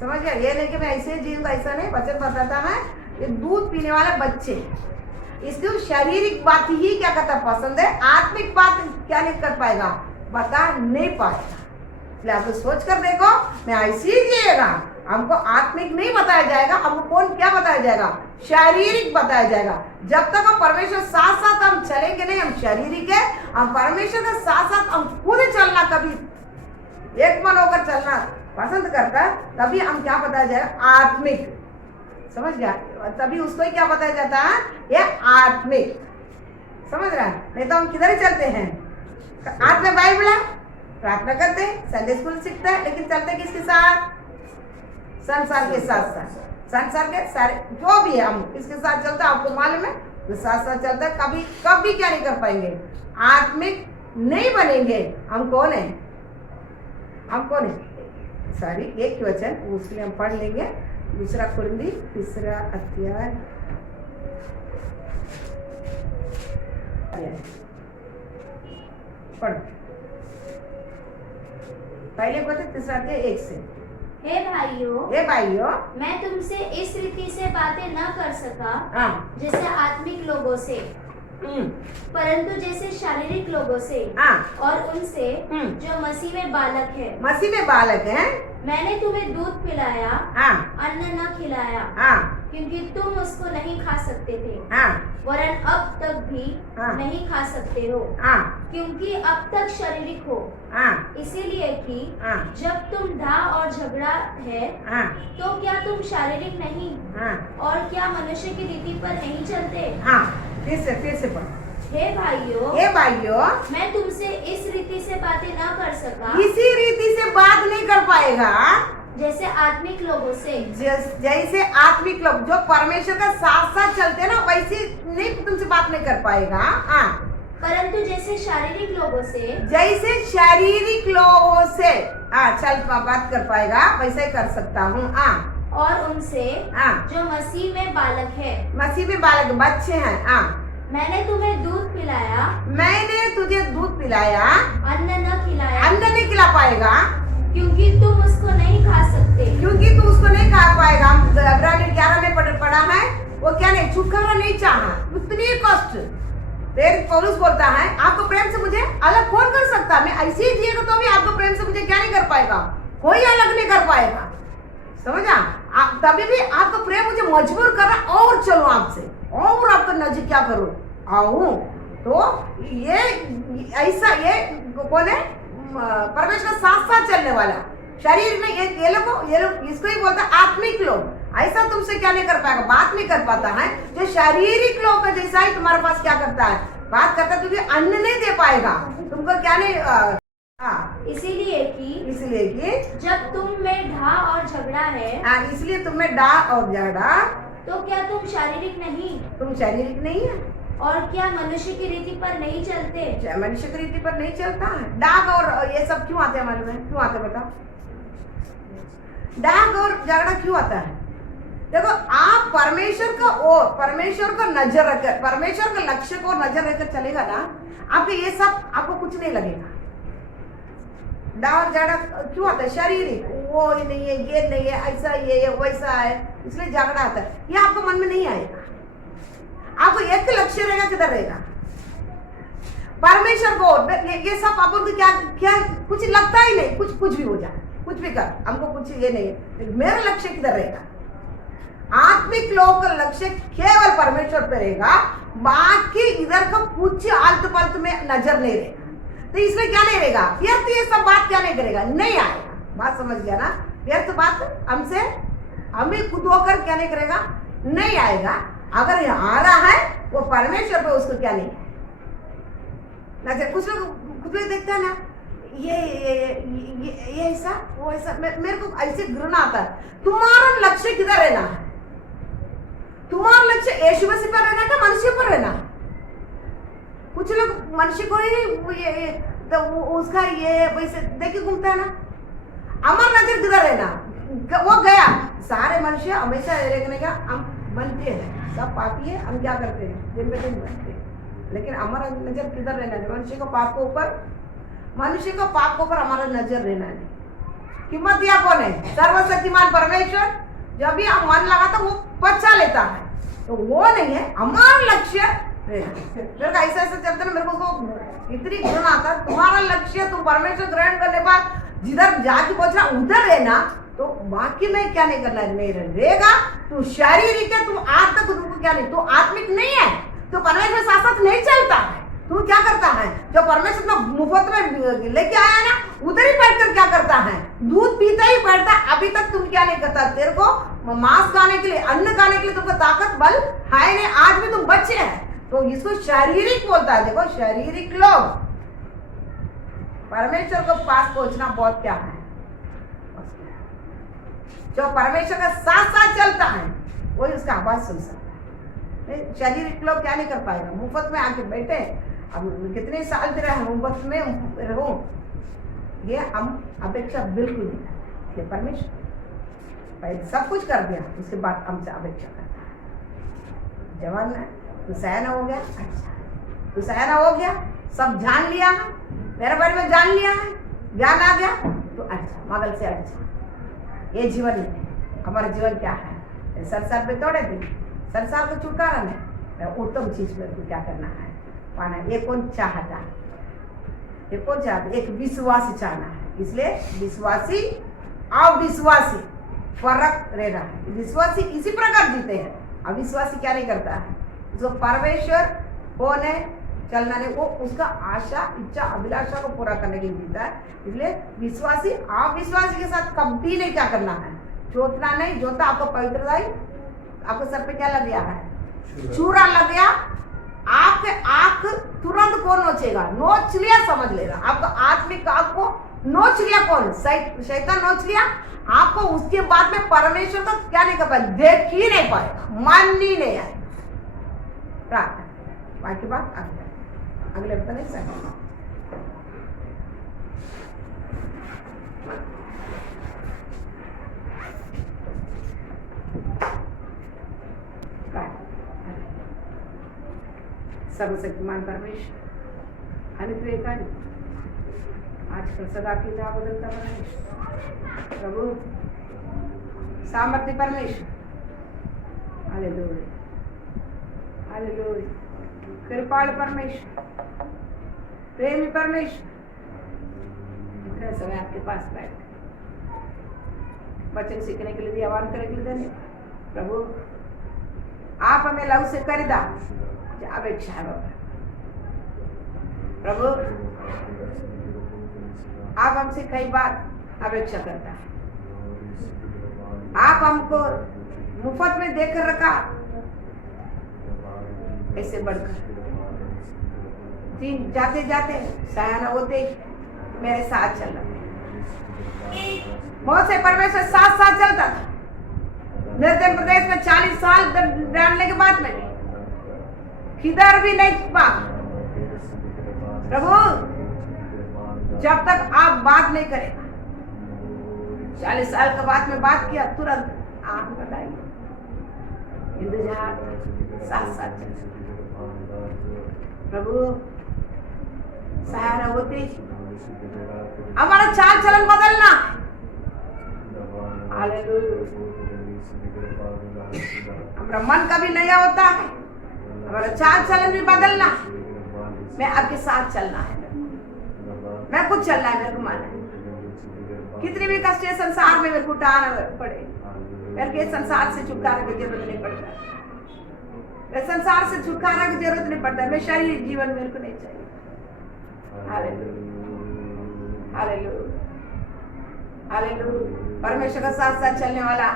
समझ गया, ये नहीं कि मैं ऐसे जीऊंगा, ऐसा नहीं, वचन बताता है ये दूध पीने वाले बच्चे, इसलिए शारीरिक बात ही क्या करता पसंद है, आत्मिक बात क्या नहीं कर पाएगा, बता नहीं पाएगा। इसलिए आप सोच कर देखो, मैं ऐसे ही जिएगा, हमको आत्मिक नहीं बताया जाएगा, हमको कौन क्या बताया जाएगा, शारीरिक बताया जाएगा। जब तक हम परमेश्वर साथ साथ हम चलेंगे नहीं, हम शारीरिक है, हम परमेश्वर के साथ साथ हम खुद चलना, कभी एक मन होकर चलना पसंद करता है, तभी हम क्या बताया जाएगा, आत्मिक। समझ गया? तभी उसको ही क्या बताया जाता है, ये आत्मिक। समझ रहा है? नहीं तो हम किधर ही चलते हैं, हाथ में बाइबल है, प्रार्थना करते हैं, संडे स्कूल सीखते हैं, लेकिन चलते किसके साथ, संसार के साथ साथ, संसार के सारे जो भी है हम किसके साथ चलते हैं, आपको मालूम है, तो साथ साथ चलता है, कभी क्या नहीं कर पाएंगे, आत्मिक नहीं बनेंगे। हम कौन है, सॉरी, एक वचन उसमें हम पढ़ लेंगे, दूसरा कुरिन्थी 3 अध्याय, पढ़ पहले को 3 अध्याय 1 से। हे भाइयों, मैं तुमसे इस रीति से बातें न कर सका जैसे आत्मिक लोगों से, परंतु जैसे शारीरिक लोगों से, और उनसे जो मसीह में बालक है। मैंने तुम्हें दूध पिलाया, अन्न न खिलाया, क्योंकि तुम उसको नहीं खा सकते थे, वरन अब तक भी नहीं खा सकते हो, क्योंकि अब तक शारीरिक हो, इसीलिए कि जब तुम धा और झगड़ा है तो क्या तुम शारीरिक नहीं, और क्या मनुष्य की रीति पर नहीं चलते। फिर से पढ़। हे भाइयों, हे भाइयों, मैं तुमसे इस रीति से बातें न कर सका इसी रीति से बात नहीं कर पाएगा जैसे आत्मिक लोगों से, जैसे आत्मिक लोग जो परमेश्वर का साथ साथ चलते हैं ना, वैसे नहीं तुमसे बात नहीं कर पाएगा। हाँ, परंतु जैसे शारीरिक लोगों से, जैसे शारीरिक लोगों से चल बात कर पाएगा वैसे ही कर सकता हूँ। और उनसे जो मसीह में बालक है, मसीह में बालक बच्चे हैं। मैंने तुम्हें दूध पिलाया, मैंने तुझे दूध पिलाया, अन्न न खिलाया, अन्न नहीं खिला पाएगा क्योंकि तुम उसको नहीं खा सकते। क्योंकि तू उसको नहीं खा पाएगा। हम इब्रानी 11 में पढ़ा है, वो क्या नहीं, छुटकारा नहीं चाहा, उतनी कष्ट। फिर पौलुस बोलता है, आपको प्रेम से मुझे अलग कौन कर सकता, मैं ऐसे ही जिएगा तो भी आपको प्रेम से मुझे क्या नहीं कर पाएगा, कोई अलग नहीं कर पाएगा। समझा? आप तभी भी आपका प्रेम मुझे मजबूर कर रहा और चलो आपसे और आपका नजीक क्या करो आऊं। तो ये ऐसा, ये कौन है, परमेश्वर का साथ साथ चलने वाला शरीर में ये लोग इसको ही बोलता है आत्मिक लोग। ऐसा तुमसे क्या नहीं कर पाएगा, बात नहीं कर पाता है। जो शारीरिक लोग का जैसा ही तुम्हारे पास क्या करता है, बात करता है, तुझे अन्न नहीं दे पाएगा, तुमको क्या नहीं। इसलिए कि जब तुम में ढा और झगड़ा है, इसलिए तुम में डा और झगड़ा, तो क्या तुम शारीरिक नहीं, तुम शारीरिक नहीं है, और क्या मनुष्य की रीति पर नहीं चलते। मनुष्य की रीति पर नहीं चलता है। डाक और ये सब क्यों आते हैं मालूम है, क्यों आते हैं बताओ? डाक और झगड़ा क्यों आता है? देखो, आप परमेश्वर को नजर रखकर, परमेश्वर के लक्ष्य को नजर रखकर चलेगा ना, आपके ये सब आपको कुछ नहीं लगेगा। डाक झगड़ा क्यों आता है? शारीरिक, वो नहीं है, ये नहीं है, ऐसा ये है, वैसा है, इसलिए झगड़ा आता है। ये आपको मन में नहीं आएगा। आपको एक लक्ष्य रहेगा, किधर रहेगा? परमेश्वर को। ये सब आपको क्या कुछ लगता ही नहीं, कुछ भी हो जाए, कुछ भी कर, हमको कुछ ये नहीं है। मेरा लक्ष्य किधर रहेगा? आत्मिक लोगों का लक्ष्य केवल परमेश्वर पे रहेगा, बाकी इधर का कुछ आलतू फालतू में नजर नहीं रहेगा। तो इसमें क्या नहीं रहेगा, व्यर्थ ये सब बात क्या नहीं करेगा, नहीं आएगा। बात समझ गया ना? व्यर्थ बात हमसे, हमें खुद होकर क्या नहीं करेगा, नहीं आएगा। अगर आ रहा है वो परमेश्वर पे, उसको क्या नहीं है। कुछ लोग देखते हैं ना, ये ऐसा, वो ऐसा, मेरे को ऐसे घृणा आता है। तुम्हारा लक्ष्य किधर रहना है? तुम्हारा लक्ष्य यीशु मसीह पर रहना है, मनुष्य पर रहना है? कुछ लोग मनुष्य को ही तो उसका ये वैसे देखिए घूमता है ना। हमारा नजर किधर रहना? वो गया, सारे मनुष्य हमेशा देखने का हम बनते हैं, सब पापी है, हम क्या करते हैं, दिन पे दिन बनते हैं। लेकिन हमारा नजर किधर रहना है? मनुष्य को पाप के ऊपर हमारा नजर रहना है। कीमत दिया कौन है? सर्वशक्तिमान परमेश्वर। जब भी हम मन लगाता वो बचा लेता है, तो वो नहीं है हमारा लक्ष्य। मेरे को ऐसा चलता ना, मेरे को इतनी घृणा आता। तुम्हारा लक्ष्य तुम परमेश्वर ग्रहण करने बाद जिधर जाके पहुंचना उधर है ना, तो बाकी में क्या नहीं करना, नहीं रहेगा। तू शारीरिक है, तुम आज तक तुमको क्या नहीं, तू आत्मिक नहीं है, तो परमेश्वर साथ साथ नहीं चलता है। तू क्या करता है, जो परमेश्वर में मुफ्त में लेके आया ना, उधर ही बैठकर क्या करता है, दूध पीता ही बैठता। अभी तक तुम क्या नहीं करता, तेरे को मांस खाने के लिए, अन्न खाने के लिए तुमको ताकत बल है नहीं, आज भी तुम बच्चे हैं। तो इसको शारीरिक बोलता है। देखो, शारीरिक लोग परमेश्वर को पास पहुंचना बहुत क्या है, जो परमेश्वर का साथ साथ चलता है वही उसका आवाज सुन सकता है। शारीरिक लोग क्या नहीं कर पाएगा, मुफ्त में आके बैठे, अब कितने साल भी रहे मुफ्त में रहूं, ये हम अपेक्षा बिल्कुल नहीं करते। परमेश्वर पहले सब कुछ कर दिया, उसके बाद हमसे अपेक्षा करता है। जवान है, तू सयाना हो गया, अच्छा, तू सयाना हो गया, सब जान लिया है, मेरे बारे में जान लिया है, ज्ञान आ गया, तो अच्छा, मगल से अच्छा। ये जीवन है, हमारा जीवन क्या है, संसार पे तोड़े थे, संसार को छुटकारा नहीं, उत्तम चीज में क्या करना है, पाना। ये कौन चाहता है, ये कौन चाहता है? एक विश्वासी चाहना है। इसलिए विश्वासी अविश्वासी फर्क रहना है। विश्वासी इसी प्रकार जीते हैं, अविश्वासी क्या नहीं करता है, जो परमेश्वर कौन है, चलना नहीं, वो उसका आशा, इच्छा, अभिलाषा को पूरा करने के लिए जीता है। इसलिए विश्वासी अविश्वासी के साथ कभी नहीं क्या करना है, जोतना नहीं। जोता आपको पवित्रता ही, आपको सर पे क्या लग गया है, चूरा लग गया, आपके आंख तुरंत कौन नोचेगा? नोच लिया समझ लेना, आपका आत्मिक आंख को नोच लिया कौन? शैतान नोच लिया आपको। उसके बाद में परमेश्वर को क्या नहीं कर पाए, देख ही नहीं पाएगा, मान ही नहीं आएगा। प्रार्थना बाकी बात अगले पता नहीं सकता। सर्वशक्तिमान परमेश्वर अनुग्रहकारी आजकल सदा की ना बदलता परमेश्वर प्रभु सामर्थ्य परमेश्वर हालेलुया हालेलुया कृपाल परमेश्वर प्रेमी परमेश्वर इतने समय आपके पास बैठ वचन सीखने के लिए भी आह्वान करने के लिए धन्यवाद प्रभु। आप हमें लव से खरीदा अपेक्षा है बाबा प्रभु। आप हमसे कई बार अपेक्षा करता है, आप हमको मुफ्त में देकर रखा ऐसे बढ़कर दिन जाते जाते सयाना होते मेरे साथ चल रहा। बहुत से परमेश्वर साथ साथ चलता था निर्जन प्रदेश में 40 साल डालने के बाद में किधर भी नहीं पा प्रभु। जब तक आप बात नहीं करेगा 40 साल के बाद में बात किया तुरंत आंख बताई इंतजार साथ साथ प्रभु सहारा होते हमारा चाल चलन बदलना। हमारा मन कभी नया होता है, हमारा चाल चलन भी बदलना। मैं आपके साथ चलना है, मैं कुछ चलना है, मेरे को माना है। कितनी भी कष्ट है संसार में मेरे को उठाना पड़े, मेरे के संसार से छुटकारा की जरूरत नहीं पड़ता। मैं संसार से छुटकारा की जरूरत नहीं पड़ता। मैं शारीरिक जीवन मेरे को नहीं चाहिए। Hallelujah hallelujah hallelujah. परमेश्वर का साथ साथ चलने वाला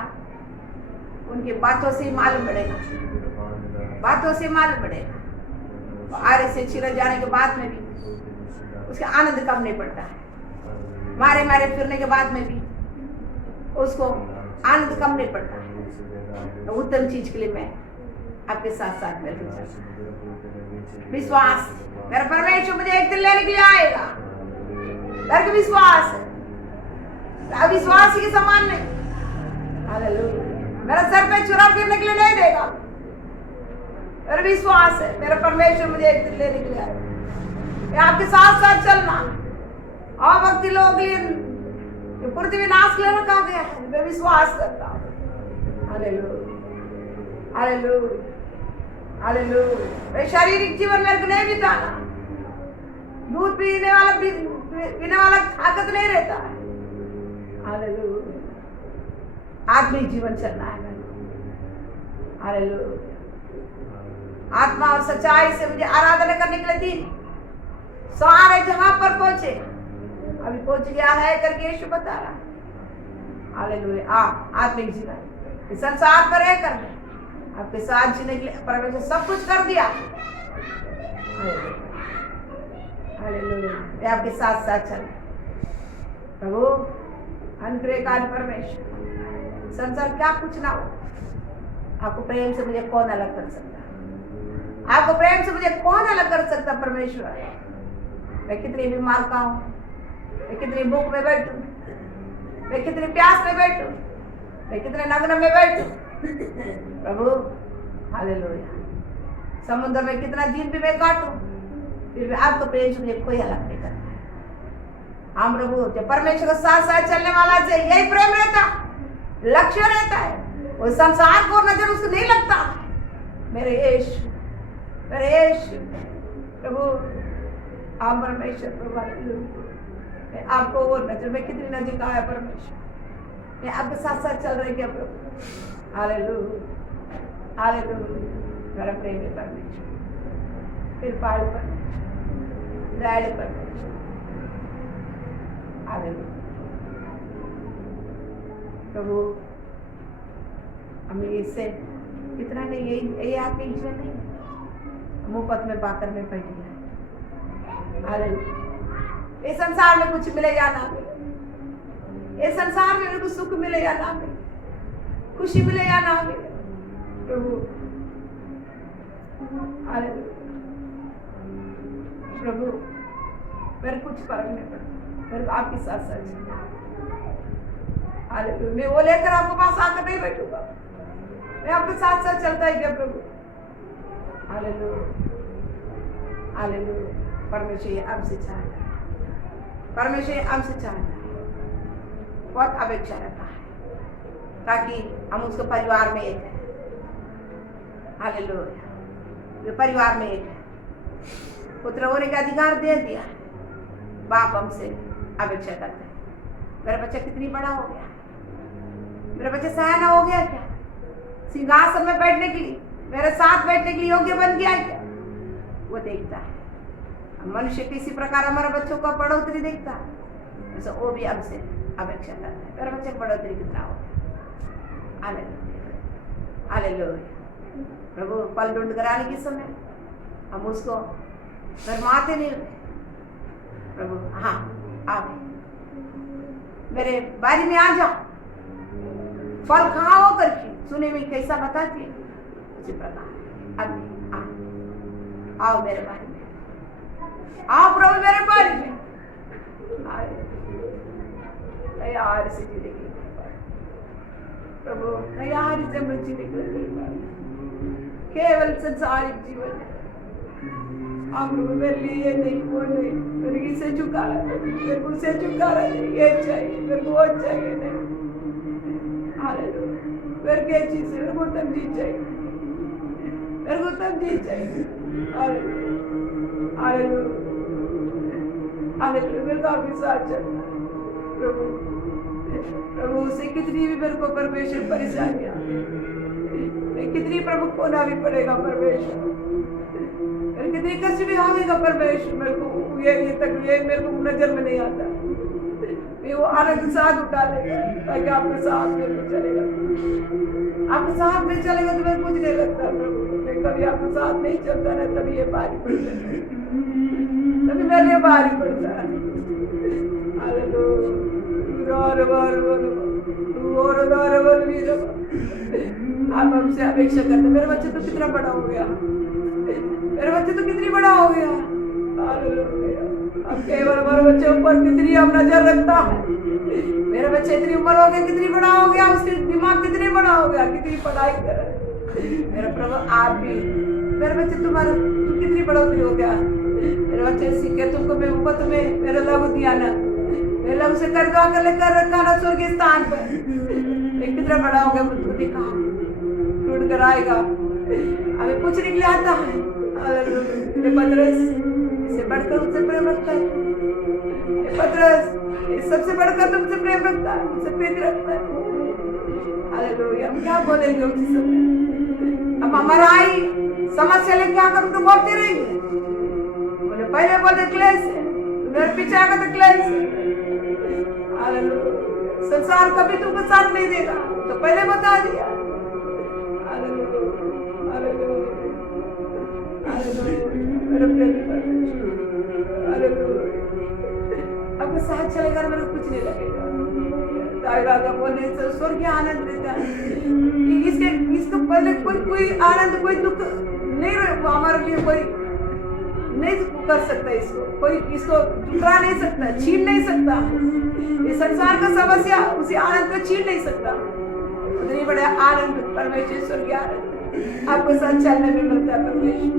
उनकी बातों से ही मालूम पड़ेगा, बातों से मालूम पड़ेगा। आरे से छिड़ जाने के बाद में भी उसका आनंद कम नहीं पड़ता है। मारे मारे फिरने के बाद में भी उसको आनंद कम नहीं पड़ता है। तो उत्तम चीज के लिए मैं आपके साथ साथ मेरे विश्वास, मेरा परमेश्वर मुझे एक दिन लेने के लिए आएगा। मेरे को विश्वास है, अविश्वासी के समान नहीं। हालेलुया। मेरा सर पे चुरा फिरने के लिए नहीं देगा। मेरा विश्वास है मेरा परमेश्वर मुझे एक दिन लेने के लिए आएगा। मैं आपके साथ साथ चलना। और भक्ति लोग लिए पृथ्वी नाश के लिए रखा गया है, मैं विश्वास करता हूँ। Hallelujah hallelujah hallelujah. मैं शारीरिक जीवन मेरे को नहीं बिताना। दूध पीने वाला ताकत नहीं रहता है। हालेलुया। आत्मिक जीवन चलना है मेरे को। हालेलुया। आत्मा और सच्चाई से मुझे आराधना करने के लिए दी। सारे जहां पर पहुंचे, अभी पहुंच गया है करके यीशु बता रहा है। हालेलुया। आत्मिक जीवन इस संसार पर है करने आपके साथ जीने के लिए परमेश्वर सब कुछ कर दिया। हालेलुया। मैं आपके साथ साथ चल प्रभु। अनुग्रहकारी परमेश्वर, संसार क्या कुछ ना हो, आपको प्रेम से मुझे कौन अलग कर सकता? आपको प्रेम से मुझे कौन अलग कर सकता? परमेश्वर, मैं कितनी बीमार का हूं, मैं कितनी भूख में बैठूं, मैं कितनी प्यास में बैठूं, मैं कितने नग्न में बैठूं प्रभु। हालेलुया। समुद्र में कितना दिन भी मैं काटूं, फिर भी आपको प्रेम से मुझे कोई अलग नहीं करता। हम प्रभु जब परमेश्वर के साथ साथ चलने वाला से यही प्रेम रहता, लक्ष्य रहता है। वो संसार को नजर उसको नहीं लगता। मेरे यीशु प्रभु, आप परमेश्वर प्रभु, मैं आपको वो नजर में कितनी नजदीक आया परमेश्वर। मैं आपके साथ साथ चल रही क्या प्रभु। Hallelujah hallelujah. मेरा प्रेमी परमेश्वर, कृपालु परमेश्वर, दयालु परमेश्वर। हालेलुया प्रभु। हम इससे इतना नहीं, यही आपके जीवन नहीं है। मुफ्त में पाकर में बैठी है। हालेलुया। इस संसार में कुछ मिले या ना मिले, इस संसार में कुछ सुख मिले या ना मिले, खुशी मिले या ना मिले, प्रभु हालेलुया, प्रभु मेरे कुछ फर्क नहीं पड़ता, मेरे को आपके साथ साथ चलना। हालेलुया। मैं वो लेकर आपके पास आकर नहीं बैठूंगा, मैं आपके साथ साथ चलता ही गया प्रभु। Hallelujah, hallelujah. परमेश्वर ये हमसे चाहता है, परमेश्वर हमसे चाहता है, बहुत अपेक्षा रखता है ताकि हम उसके परिवार में एक हैं। हालेलुया। जो परिवार में एक है, पुत्र होने का अधिकार दे दिया है, बाप हमसे अपेक्षा करते हैं। मेरा बच्चा कितनी बड़ा हो गया, मेरा बच्चा सयाना हो गया क्या, सिंहासन में बैठने के लिए, मेरे साथ बैठने के लिए योग्य बन गया क्या, वो देखता है। मनुष्य किसी प्रकार हमारे बच्चों का बढ़ोतरी देखता है, वैसे वो भी हमसे अपेक्षा करता है, मेरा बच्चा बढ़ोतरी कितना हो गया। Hallelujah, hallelujah. प्रभु पल ढूंढ कराने के समय हम उसको शर्माते नहीं हुए, प्रभु हाँ आप मेरे बारी में आ जाओ, फल खाओ करके सुने में कैसा बताती है, उसी प्रकार अभी आओ मेरे बारी में, आओ प्रभु मेरे बारी में, यार से जिंदगी प्रभु यार से मुझे निकल केवल संसारिक जीवन है। आप प्रभु मेरे लिए नहीं, वो नहीं, मेरे से झुका रहा है, मेरे को से झुका रहा है, ये चाहिए मेरे को, वो चाहिए नहीं। हालेलुया। मेरे क्या चीज है, मेरे को तब जी चाहिए, मेरे को तब जी चाहिए। Hallelujah, hallelujah, hallelujah. मेरे को आपके साथ चलना प्रभु, प्रभु से कितनी भी मेरे को परमेश्वर परेशानियां, कितनी प्रभु खोना भी पड़ेगा परमेश्वर, कितनी कष्ट भी आएगा परमेश्वर, मेरे को ये तक ये मेरे को नजर में नहीं आता, मैं वो आनंद साथ उठा लेगा ताकि आपके साथ में भी चलेगा, आपके साथ में चलेगा तो मेरे कुछ नहीं लगता प्रभु। मैं कभी आपके साथ नहीं चलता ना, तभी ये भारी पड़ता है, तभी मेरे लिए भारी पड़ता है। आप हमसे अपेक्षा करते, मेरे बच्चे तो कितना बड़ा हो गया, मेरे बच्चे तो कितनी बड़ा हो गया। अब केवल हमारे बच्चे ऊपर कितनी हम नजर रखता है, मेरे बच्चे इतनी उम्र हो गया, कितनी बड़ा हो गया, उसके दिमाग कितनी बड़ा हो गया, कितनी पढ़ाई कर रहे। मेरा प्रभु आप भी, मेरे बच्चे तुम्हारा तुम कितनी बढ़ोतरी हो गया, मेरे बच्चे सीखे तुमको मैं ऊपर तुम्हें मेरा लघु दिया ना, मेरे लघु से कर दो कर लेकर रखा ना स्वर्गीय स्थान पर, कितना बड़ा हो गया मुझको दिखा, ढूंढ कर आएगा, हमें कुछ निकले आता है। पतरस इससे बढ़कर उनसे प्रेम रखता है, पतरस सबसे बढ़कर तुमसे प्रेम रखता है, तुमसे प्रीति रखता है। हालेलुया। हम क्या बोलेंगे उसी समय, अब हमारा आई समस्या लेके आकर तो बोलते रहेंगे, बोले पहले बोलते क्लेश है, मेरे पीछे आकर तो क्लेश है। हालेलुया। संसार कभी तुमको साथ नहीं देगा, तो पहले बता दिया। Hallelujah, hallelujah, hallelujah. मेरे प्रेमी परमेश्वर, हालेलुया। आपके साथ चलेगा मेरे को कुछ नहीं लगेगा। राजा बोले स्वर्गीय आनंद देता है, इसको पहले कोई आनंद कोई दुख नहीं, हमारे लिए कोई नहीं कर सकता, इसको कोई इसको टुकरा नहीं सकता, छीन नहीं सकता, ये संसार का समस्या उसी आनंद को छीन नहीं सकता। उतनी बड़ा आनंद परमेश्वर स्वर्गीय आनंद आपको साथ चलने में मिलता है परमेश्वर,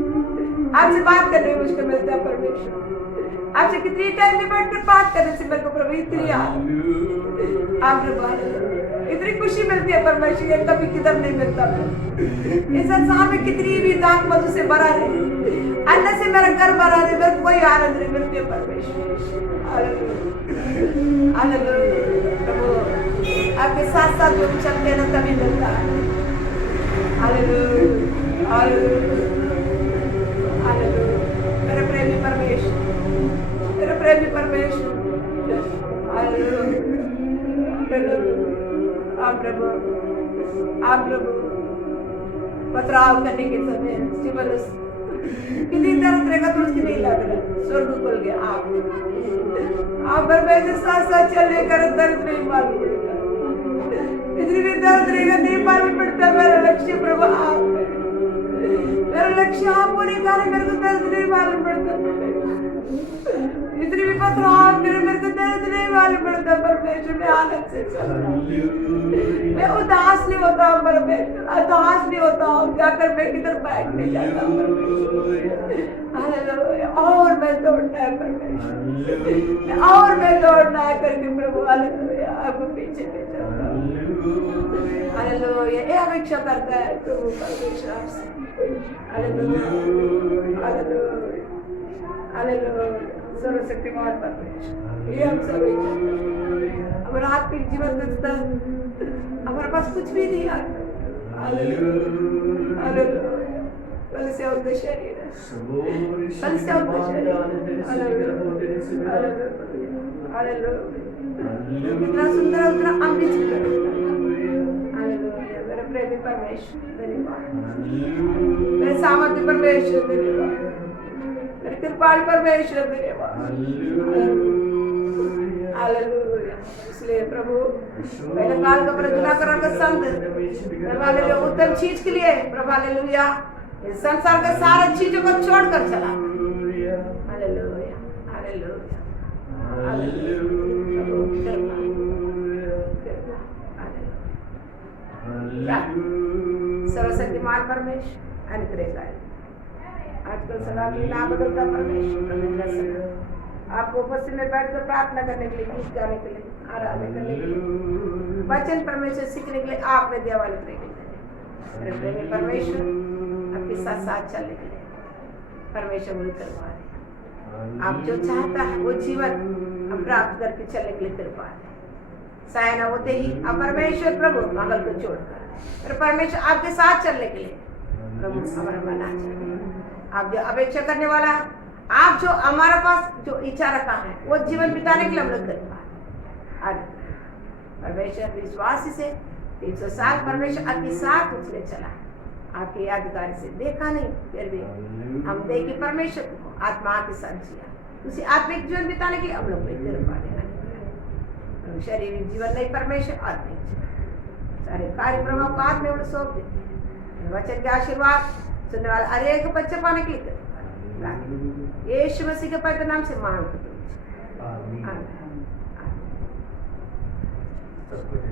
आपसे बात करने में मुझको मिलता है परमेश्वर, आपसे कितनी टाइम में बैठकर बात करने से मेरे को प्रभु इतनी आप इतनी खुशी मिलती है परमेश्वर, ये कभी किधर नहीं मिलता। इस संसार में कितनी भी दाग मधु से भरा रहे, अन्न से मेरा घर भरा रहे, मेरे कोई आनंद नहीं मिलती है परमेश्वर। प्रभु आपके साथ साथ जो चलते हैं ना तभी मिलता है। मेरे प्रेमी परमेश्वर, मेरे प्रेमी परमेश्वर, आप प्रभु पथराव करने के समय कितनी दर्द रहेगा तो उसकी नहीं लग रहा, स्वर्ग खुल गया। आप परमेश्वर साथ साथ चलने कर दर्द नहीं मालूम पड़ेगा, इतनी भी दर्द रहेगा नहीं मालूम पड़ता। मेरा लक्ष्य प्रभु आप है, मेरा लक्ष्य आप होने के कारण मेरे को दर्द नहीं मालूम पड़ता। इतनी भी पत्थर आप मेरे को दर्द नहीं मालूम पड़ता। परमेश्वर मैं आनंद से चलता हूँ, मैं उदास नहीं होता हूँ परमेश्वर, उदास नहीं होता हूँ, जाकर मैं किधर बैठ नहीं जाता हूँ परमेश्वर। और मैं दौड़ना है परमेश्वर, और मैं दौड़ना है करके प्रभु हालेलुया आपको पीछे ले जाता हूँ। हालेलुया ये अपेक्षा करता है प्रभु परमेश्वर आपसे। हालेलुया हालेलुया हालेलुया सर्वशक्तिमान परमेश्वर, ये हम सब हमारा आत्मिक जीवन दस्ता, हमारे पास कुछ भी नहीं आता। हालेलुया हालेलुया कल से उनका शरीर है, कल से उनका शरीर। हालेलुया हालेलुया कितना सुंदर उतना अमृत। हालेलुया मेरे प्रेमी परमेश्वर धन्यवाद, मेरे सामर्थ्य परमेश्वर धन्यवाद, मेरे कृपाल परमेश्वर धन्यवाद। हालेलुया इसलिए प्रभु पहले काल का प्रचुनाकरण का संत प्रभु उत्तम चीज के लिए प्रभु हालेलुया इस संसार के सारे चीजों को छोड़कर चला। हालेलुया हालेलुया सर्वशक्तिमान परमेश्वर अनुग्रह आजकल सदा की ना बदलता परमेश्वर आपको उपस्थित में बैठकर प्रार्थना करने के लिए, गीत गाने के लिए, आराधना करने के लिए, वचन परमेश्वर सीखने के लिए आपने दिया वाले मेरे प्रेमी परमेश्वर आपके साथ साथ चलने के लिए परमेश्वर मुझे करवा दे। आप जो चाहता है वो जीवन हम प्राप्त करके चलने के लिए करवा दे। साय न होते ही अब परमेश्वर प्रभु मगल को छोड़कर परमेश्वर आपके साथ चलने के लिए प्रभु हमारा बना चाहिए। आप जो अपेक्षा करने वाला है, आप जो हमारे पास जो इच्छा रखा है वो जीवन बिताने के लिए हम लोग कर पाए। परमेश्वर विश्वासी से 300 साल परमेश्वर आपके साथ उसने चला, आपके यादगार से देखा नहीं, फिर भी हम देखे परमेश्वर को आत्मा के साथ जिया, उसी आत्मिक जीवन बिताने के लिए हम लोग कर पाने। शारीरिक जीवन नहीं परमेश्वर आत्मिक जीवन, सारे कार्य प्रभाव को आत्मा में सौंप देते। वचन के आशीर्वाद सुनने वाला हर एक बच्चे पाने के लिए यीशु मसीह के पवित्र नाम से मांग सब कुछ